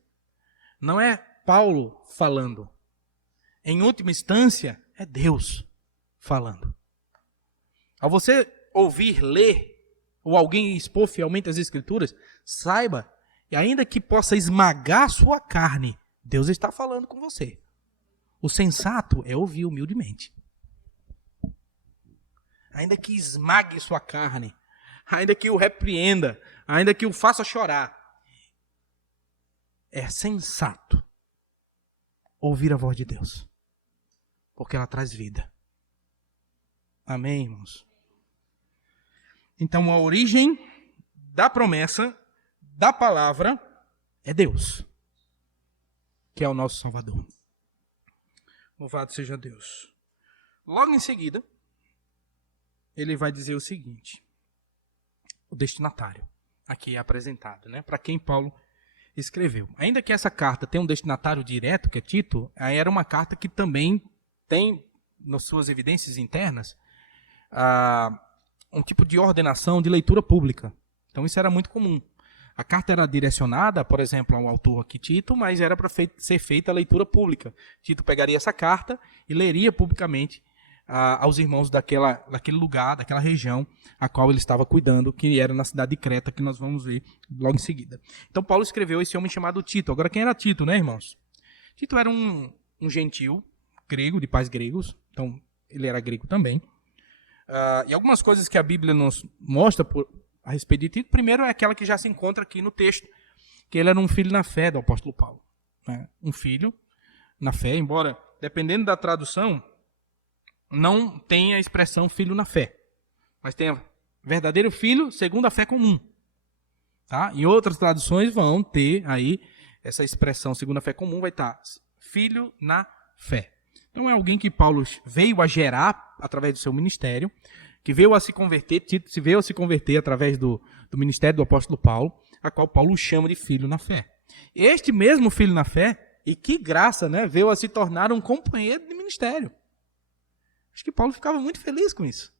não é Paulo falando. Em última instância, é Deus falando. Ao você ouvir, ler, ou alguém expor fielmente as Escrituras, saiba, e ainda que possa esmagar sua carne, Deus está falando com você. O sensato é ouvir humildemente. Ainda que esmague sua carne, ainda que o repreenda, ainda que o faça chorar, é sensato ouvir a voz de Deus, porque ela traz vida. Amém, irmãos? Então, a origem da promessa, da palavra, é Deus, que é o nosso Salvador. Louvado seja Deus. Logo em seguida, ele vai dizer o seguinte: o destinatário, aqui é apresentado, né? Para quem Paulo escreveu. Ainda que essa carta tenha um destinatário direto, que é Tito, aí era uma carta que também tem, nas suas evidências internas, um tipo de ordenação de leitura pública. Então isso era muito comum. A carta era direcionada, por exemplo, ao autor aqui, Tito, mas era para ser feita a leitura pública. Tito pegaria essa carta e leria publicamente aos irmãos daquele lugar, daquela região a qual ele estava cuidando, que era na cidade de Creta, que nós vamos ver logo em seguida. Então Paulo escreveu esse homem chamado Tito. Agora, quem era Tito, né, irmãos? Tito era um gentil grego, de pais gregos, então ele era grego também. E algumas coisas que a Bíblia nos mostra a respeito de Tito, primeiro é aquela que já se encontra aqui no texto, que ele era um filho na fé do apóstolo Paulo. Né? Um filho na fé, embora, dependendo da tradução, não tenha a expressão filho na fé, mas tenha verdadeiro filho segundo a fé comum. Tá? E outras traduções vão ter aí essa expressão segundo a fé comum, vai estar filho na fé. Então é alguém que Paulo veio a gerar através do seu ministério, que veio a se converter, Tito se veio a se converter através do ministério do apóstolo Paulo, a qual Paulo chama de filho na fé. Este mesmo filho na fé, e que graça, né, veio a se tornar um companheiro de ministério. Acho que Paulo ficava muito feliz com isso.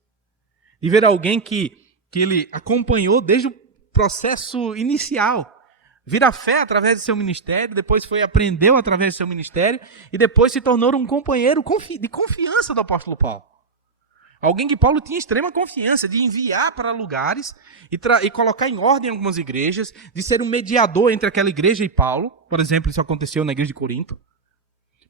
De ver alguém que ele acompanhou desde o processo inicial, vir a fé através do seu ministério, depois aprendeu através do seu ministério, e depois se tornou um companheiro de confiança do apóstolo Paulo. Alguém que Paulo tinha extrema confiança de enviar para lugares e colocar em ordem algumas igrejas, de ser um mediador entre aquela igreja e Paulo. Por exemplo, isso aconteceu na igreja de Corinto.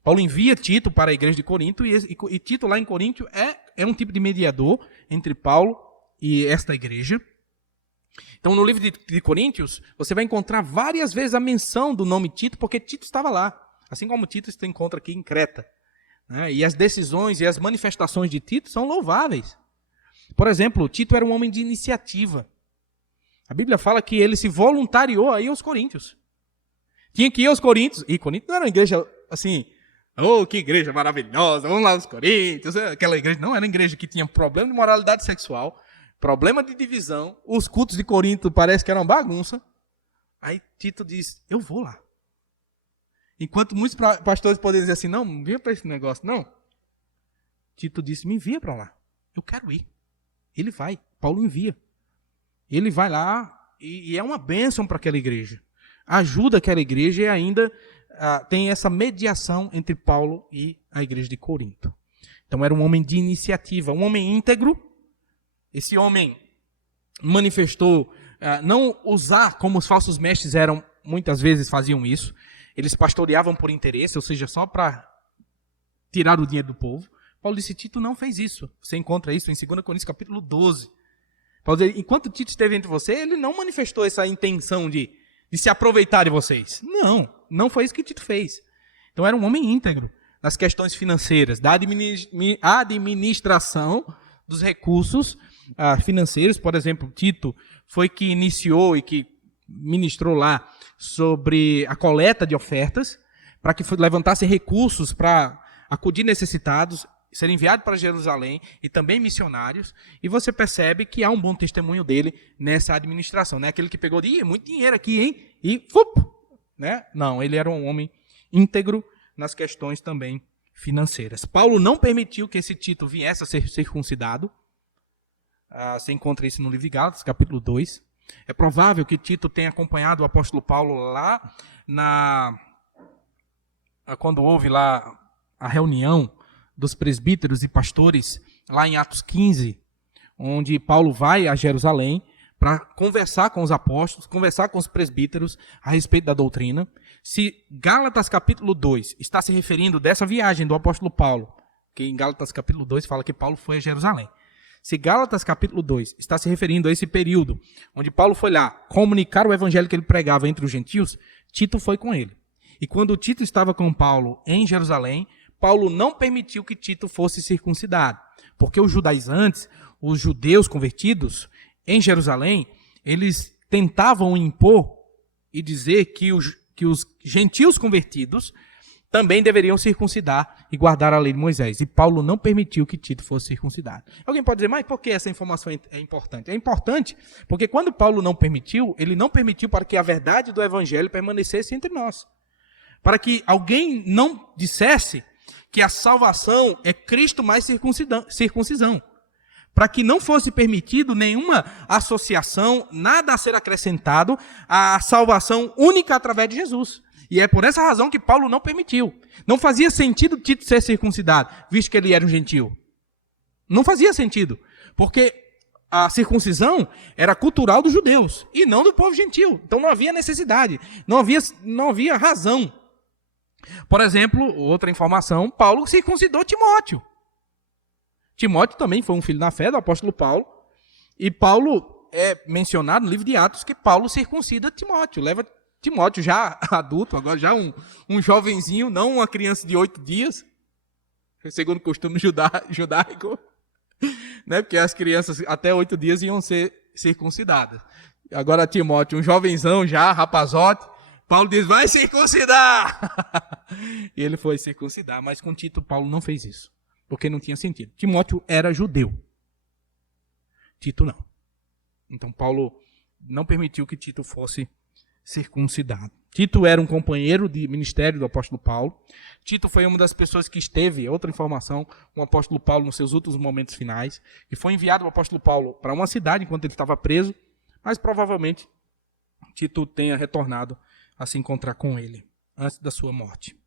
Paulo envia Tito para a igreja de Corinto, e Tito lá em Corinto é um tipo de mediador entre Paulo e esta igreja. Então, no livro de Coríntios, você vai encontrar várias vezes a menção do nome Tito, porque Tito estava lá. Assim como Tito se encontra aqui em Creta. Né? E as decisões e as manifestações de Tito são louváveis. Por exemplo, Tito era um homem de iniciativa. A Bíblia fala que ele se voluntariou a ir aos Coríntios. Tinha que ir aos Coríntios. E Corinto não era uma igreja assim, oh, que igreja maravilhosa, vamos lá aos Coríntios. Aquela igreja não era uma igreja que tinha problema de moralidade sexual, problema de divisão. Os cultos de Corinto parece que eram uma bagunça. Aí Tito diz, eu vou lá. Enquanto muitos pastores podem dizer assim, não envia para esse negócio, não. Tito disse, me envia para lá. Eu quero ir. Ele vai, Paulo envia. Ele vai lá e é uma bênção para aquela igreja. Ajuda aquela igreja e ainda tem essa mediação entre Paulo e a igreja de Corinto. Então era um homem de iniciativa, um homem íntegro. Esse homem manifestou não usar como os falsos mestres muitas vezes faziam isso. Eles pastoreavam por interesse, ou seja, só para tirar o dinheiro do povo. Paulo disse, Tito não fez isso. Você encontra isso em 2 Coríntios capítulo 12. Paulo diz, enquanto Tito esteve entre você, ele não manifestou essa intenção de se aproveitar de vocês. Não foi isso que Tito fez. Então era um homem íntegro nas questões financeiras, da administração dos recursos financeiros. Por exemplo, Tito foi que iniciou e que ministrou lá sobre a coleta de ofertas, para que levantasse recursos para acudir necessitados, ser enviado para Jerusalém e também missionários, e você percebe que há um bom testemunho dele nessa administração. Não é aquele que pegou muito dinheiro aqui, hein? E, né? Não, ele era um homem íntegro nas questões também financeiras. Paulo não permitiu que esse Tito viesse a ser circuncidado. Você encontra isso no livro de Gálatas, capítulo 2. É provável que Tito tenha acompanhado o apóstolo Paulo lá quando houve lá a reunião dos presbíteros e pastores, lá em Atos 15, onde Paulo vai a Jerusalém para conversar com os apóstolos, conversar com os presbíteros a respeito da doutrina. Se Gálatas capítulo 2 está se referindo dessa viagem do apóstolo Paulo, que em Gálatas capítulo 2 fala que Paulo foi a Jerusalém. Se Gálatas capítulo 2 está se referindo a esse período onde Paulo foi lá comunicar o evangelho que ele pregava entre os gentios, Tito foi com ele. E quando Tito estava com Paulo em Jerusalém, Paulo não permitiu que Tito fosse circuncidado, porque os judaizantes, os judeus convertidos em Jerusalém, eles tentavam impor e dizer que os gentios convertidos também deveriam circuncidar e guardar a lei de Moisés. E Paulo não permitiu que Tito fosse circuncidado. Alguém pode dizer, mas por que essa informação é importante? É importante porque quando Paulo não permitiu, ele não permitiu para que a verdade do evangelho permanecesse entre nós. Para que alguém não dissesse que a salvação é Cristo mais circuncisão. Para que não fosse permitido nenhuma associação, nada a ser acrescentado à salvação única através de Jesus. E é por essa razão que Paulo não permitiu. Não fazia sentido Tito ser circuncidado, visto que ele era um gentil. Não fazia sentido, porque a circuncisão era cultural dos judeus e não do povo gentil. Então não havia necessidade, não havia razão. Por exemplo, outra informação, Paulo circuncidou Timóteo. Timóteo também foi um filho da fé do apóstolo Paulo. E Paulo é mencionado no livro de Atos que Paulo circuncida Timóteo. Leva Timóteo já adulto, agora já um jovenzinho, não uma criança de 8 dias. Segundo o costume judaico. Né? Porque as crianças até 8 dias iam ser circuncidadas. Agora Timóteo, um jovenzão já, rapazote. Paulo diz, vai circuncidar! E ele foi circuncidar, mas com Tito, Paulo não fez isso, porque não tinha sentido. Timóteo era judeu, Tito não. Então Paulo não permitiu que Tito fosse circuncidado. Tito era um companheiro de ministério do apóstolo Paulo. Tito foi uma das pessoas que esteve, outra informação, com o apóstolo Paulo nos seus últimos momentos finais, e foi enviado o apóstolo Paulo para uma cidade enquanto ele estava preso, mas provavelmente Tito tenha retornado a se encontrar com ele, antes da sua morte.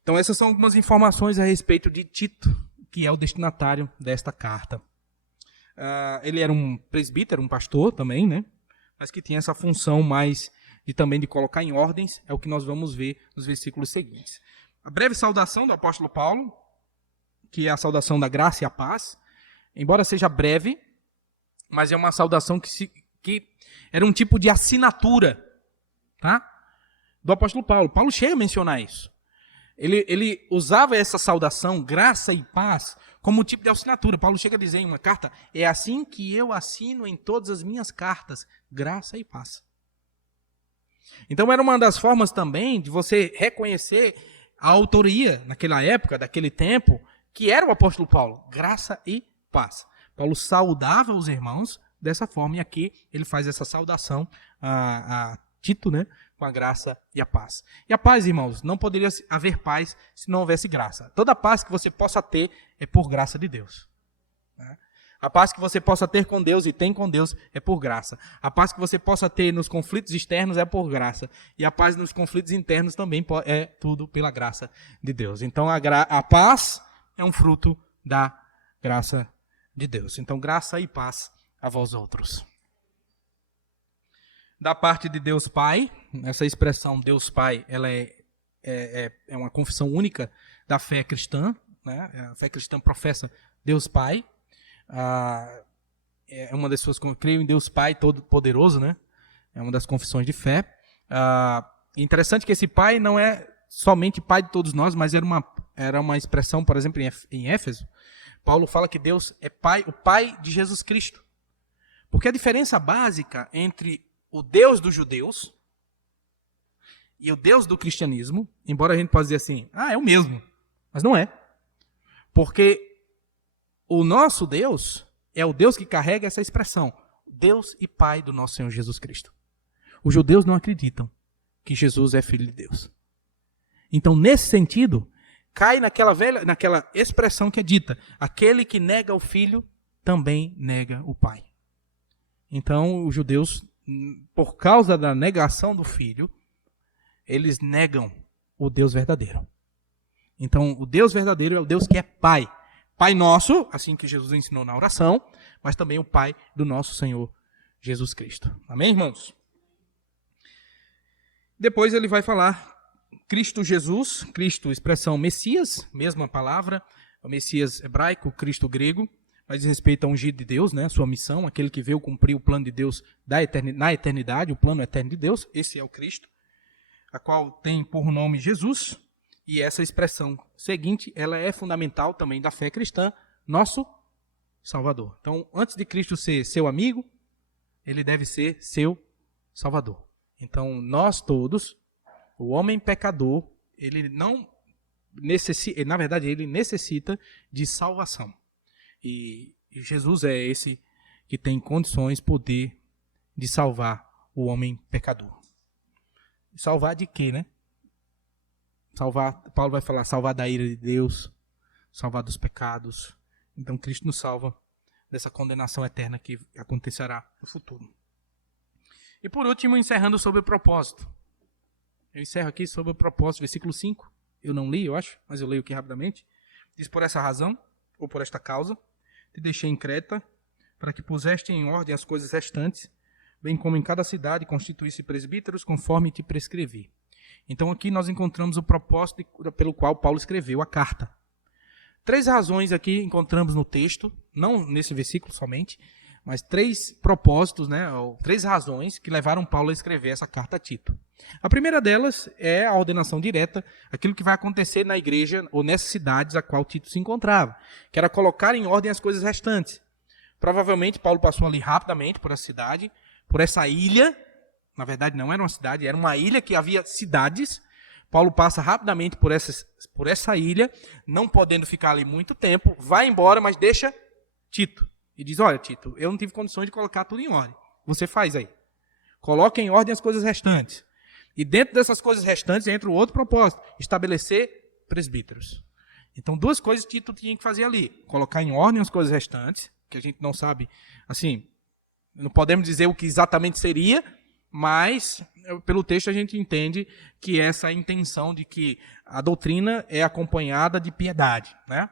Então essas são algumas informações a respeito de Tito, que é o destinatário desta carta. Ele era um presbítero, um pastor também, né? Mas que tinha essa função mais também de colocar em ordens, é o que nós vamos ver nos versículos seguintes. A breve saudação do apóstolo Paulo, que é a saudação da graça e a paz, embora seja breve, mas é uma saudação que era um tipo de assinatura, tá? Do apóstolo Paulo. Paulo chega a mencionar isso. Ele usava essa saudação, graça e paz, como tipo de assinatura. Paulo chega a dizer em uma carta, é assim que eu assino em todas as minhas cartas, graça e paz. Então era uma das formas também de você reconhecer a autoria, naquela época, daquele tempo, que era o apóstolo Paulo, graça e paz. Paulo saudava os irmãos dessa forma, e aqui ele faz essa saudação a Tito, né, com a graça e a paz. E a paz, irmãos, não poderia haver paz se não houvesse graça. Toda paz que você possa ter é por graça de Deus. Né? A paz que você possa ter com Deus e tem com Deus é por graça. A paz que você possa ter nos conflitos externos é por graça. E a paz nos conflitos internos também é tudo pela graça de Deus. Então a paz é um fruto da graça de Deus. Então graça e paz a vós outros. Da parte de Deus Pai, essa expressão Deus Pai, ela é uma confissão única da fé cristã. Né? A fé cristã professa Deus Pai. É uma das pessoas que creio em Deus Pai Todo-Poderoso, né? É uma das confissões de fé. Interessante que esse Pai não é somente Pai de todos nós, mas era uma expressão, por exemplo, em Éfeso. Paulo fala que Deus é Pai, o Pai de Jesus Cristo. Porque a diferença básica entre o Deus dos judeus e o Deus do cristianismo, embora a gente possa dizer assim, é o mesmo. Mas não é. Porque o nosso Deus é o Deus que carrega essa expressão. Deus e Pai do nosso Senhor Jesus Cristo. Os judeus não acreditam que Jesus é Filho de Deus. Então, nesse sentido, cai naquela expressão que é dita: aquele que nega o Filho também nega o Pai. Então, os judeus, por causa da negação do Filho, eles negam o Deus verdadeiro. Então, o Deus verdadeiro é o Deus que é Pai. Pai nosso, assim que Jesus ensinou na oração, mas também o Pai do nosso Senhor Jesus Cristo. Amém, irmãos? Depois ele vai falar Cristo Jesus, Cristo, expressão Messias, mesma palavra, o Messias hebraico, Cristo grego, mas diz respeito ao ungido de Deus, né, sua missão, aquele que veio cumprir o plano de Deus na eternidade, o plano eterno de Deus, esse é o Cristo, a qual tem por nome Jesus, e essa expressão seguinte, ela é fundamental também da fé cristã, nosso Salvador. Então, antes de Cristo ser seu amigo, ele deve ser seu Salvador. Então, nós todos, o homem pecador, ele não necessita, na verdade, ele necessita de salvação. E Jesus é esse que tem condições, poder de salvar o homem pecador. Salvar de quê, né? Salvar, Paulo vai falar, salvar da ira de Deus, salvar dos pecados. Então, Cristo nos salva dessa condenação eterna que acontecerá no futuro. E por último, encerrando sobre o propósito. Eu encerro aqui sobre o propósito, versículo 5. Eu não li, eu acho, mas eu leio aqui rapidamente. Diz: por essa razão, ou por esta causa, te deixei em Creta, para que puseste em ordem as coisas restantes, bem como em cada cidade constituísse presbíteros, conforme te prescrevi. Então aqui nós encontramos o propósito pelo qual Paulo escreveu a carta. 3 razões aqui encontramos no texto, não nesse versículo somente, mas 3 propósitos, né, ou 3 razões que levaram Paulo a escrever essa carta a Tito. A primeira delas é a ordenação direta, aquilo que vai acontecer na igreja ou nessas cidades a qual Tito se encontrava, que era colocar em ordem as coisas restantes. Provavelmente Paulo passou ali rapidamente por essa cidade, por essa ilha. Na verdade não era uma cidade, era uma ilha que havia cidades. Paulo passa rapidamente por essa ilha, não podendo ficar ali muito tempo, vai embora, mas deixa Tito. E diz: olha, Tito, eu não tive condições de colocar tudo em ordem. Você faz aí. Coloca em ordem as coisas restantes. E dentro dessas coisas restantes entra o outro propósito: estabelecer presbíteros. Então, 2 coisas Tito tinha que fazer ali: colocar em ordem as coisas restantes, que a gente não sabe, assim, não podemos dizer o que exatamente seria, mas pelo texto a gente entende que essa é a intenção de que a doutrina é acompanhada de piedade, né?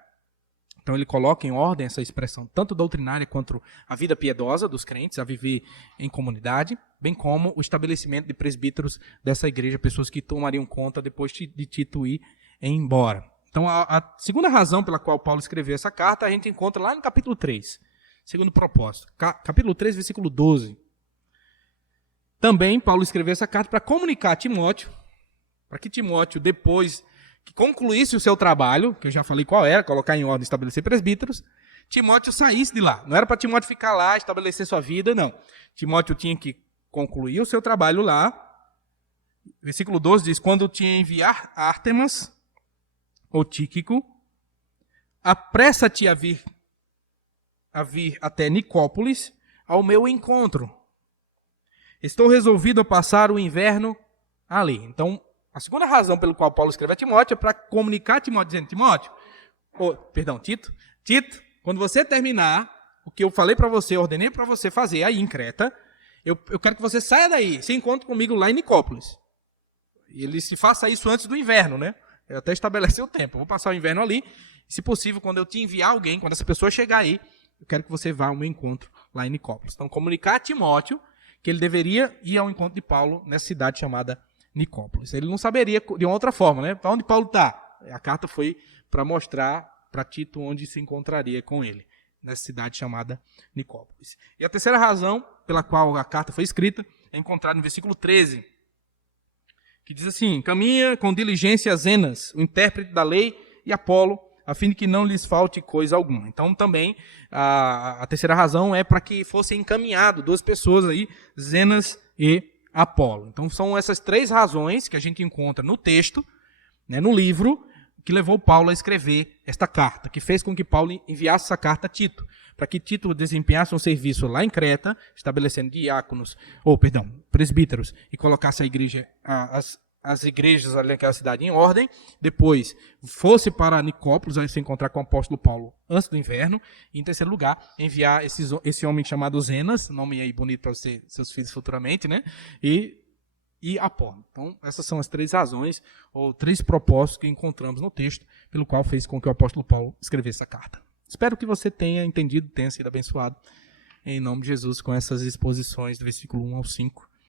Então ele coloca em ordem essa expressão, tanto doutrinária quanto a vida piedosa dos crentes, a viver em comunidade, bem como o estabelecimento de presbíteros dessa igreja, pessoas que tomariam conta depois de Tito ir embora. Então a segunda razão pela qual Paulo escreveu essa carta, a gente encontra lá no capítulo 3, segundo propósito. Capítulo 3, versículo 12. Também Paulo escreveu essa carta para comunicar a Timóteo, para que Timóteo, depois que concluísse o seu trabalho, que eu já falei qual era, colocar em ordem, estabelecer presbíteros, Timóteo saísse de lá. Não era para Timóteo ficar lá, estabelecer sua vida, não. Timóteo tinha que concluir o seu trabalho lá. Versículo 12 diz: quando te enviar Ártemas ou Tíquico, apressa-te a vir até Nicópolis ao meu encontro. Estou resolvido a passar o inverno ali. Então, a segunda razão pela qual Paulo escreve a Timóteo é para comunicar a Timóteo, dizendo: Tito, quando você terminar o que eu falei para você, ordenei para você fazer aí em Creta, eu quero que você saia daí, se encontre comigo lá em Nicópolis. E ele se faça isso antes do inverno, né? Eu até estabeleci o tempo. Eu vou passar o inverno ali, e se possível, quando eu te enviar alguém, quando essa pessoa chegar aí, eu quero que você vá ao meu encontro lá em Nicópolis. Então, comunicar a Timóteo que ele deveria ir ao encontro de Paulo nessa cidade chamada Nicópolis. Ele não saberia de uma outra forma, né? Para onde Paulo está? A carta foi para mostrar para Tito onde se encontraria com ele, nessa cidade chamada Nicópolis. E a terceira razão pela qual a carta foi escrita é encontrada no versículo 13, que diz assim: caminha com diligência Zenas, o intérprete da lei, e Apolo, a fim de que não lhes falte coisa alguma. Então, também, a terceira razão é para que fossem encaminhados 2 pessoas aí, Zenas e Apolo. Então, são essas 3 razões que a gente encontra no texto, né, no livro, que levou Paulo a escrever esta carta, que fez com que Paulo enviasse essa carta a Tito, para que Tito desempenhasse um serviço lá em Creta, estabelecendo presbíteros, e colocasse a igreja, as igrejas ali naquela cidade em ordem. Depois fosse para Nicópolis, a se encontrar com o apóstolo Paulo antes do inverno. E, em terceiro lugar, enviar esse homem chamado Zenas, nome aí bonito para seus filhos futuramente, né? E Apolo. Então, essas são as 3 razões, ou 3 propósitos que encontramos no texto, pelo qual fez com que o apóstolo Paulo escrevesse a carta. Espero que você tenha entendido, tenha sido abençoado, em nome de Jesus, com essas exposições do versículo 1 ao 5.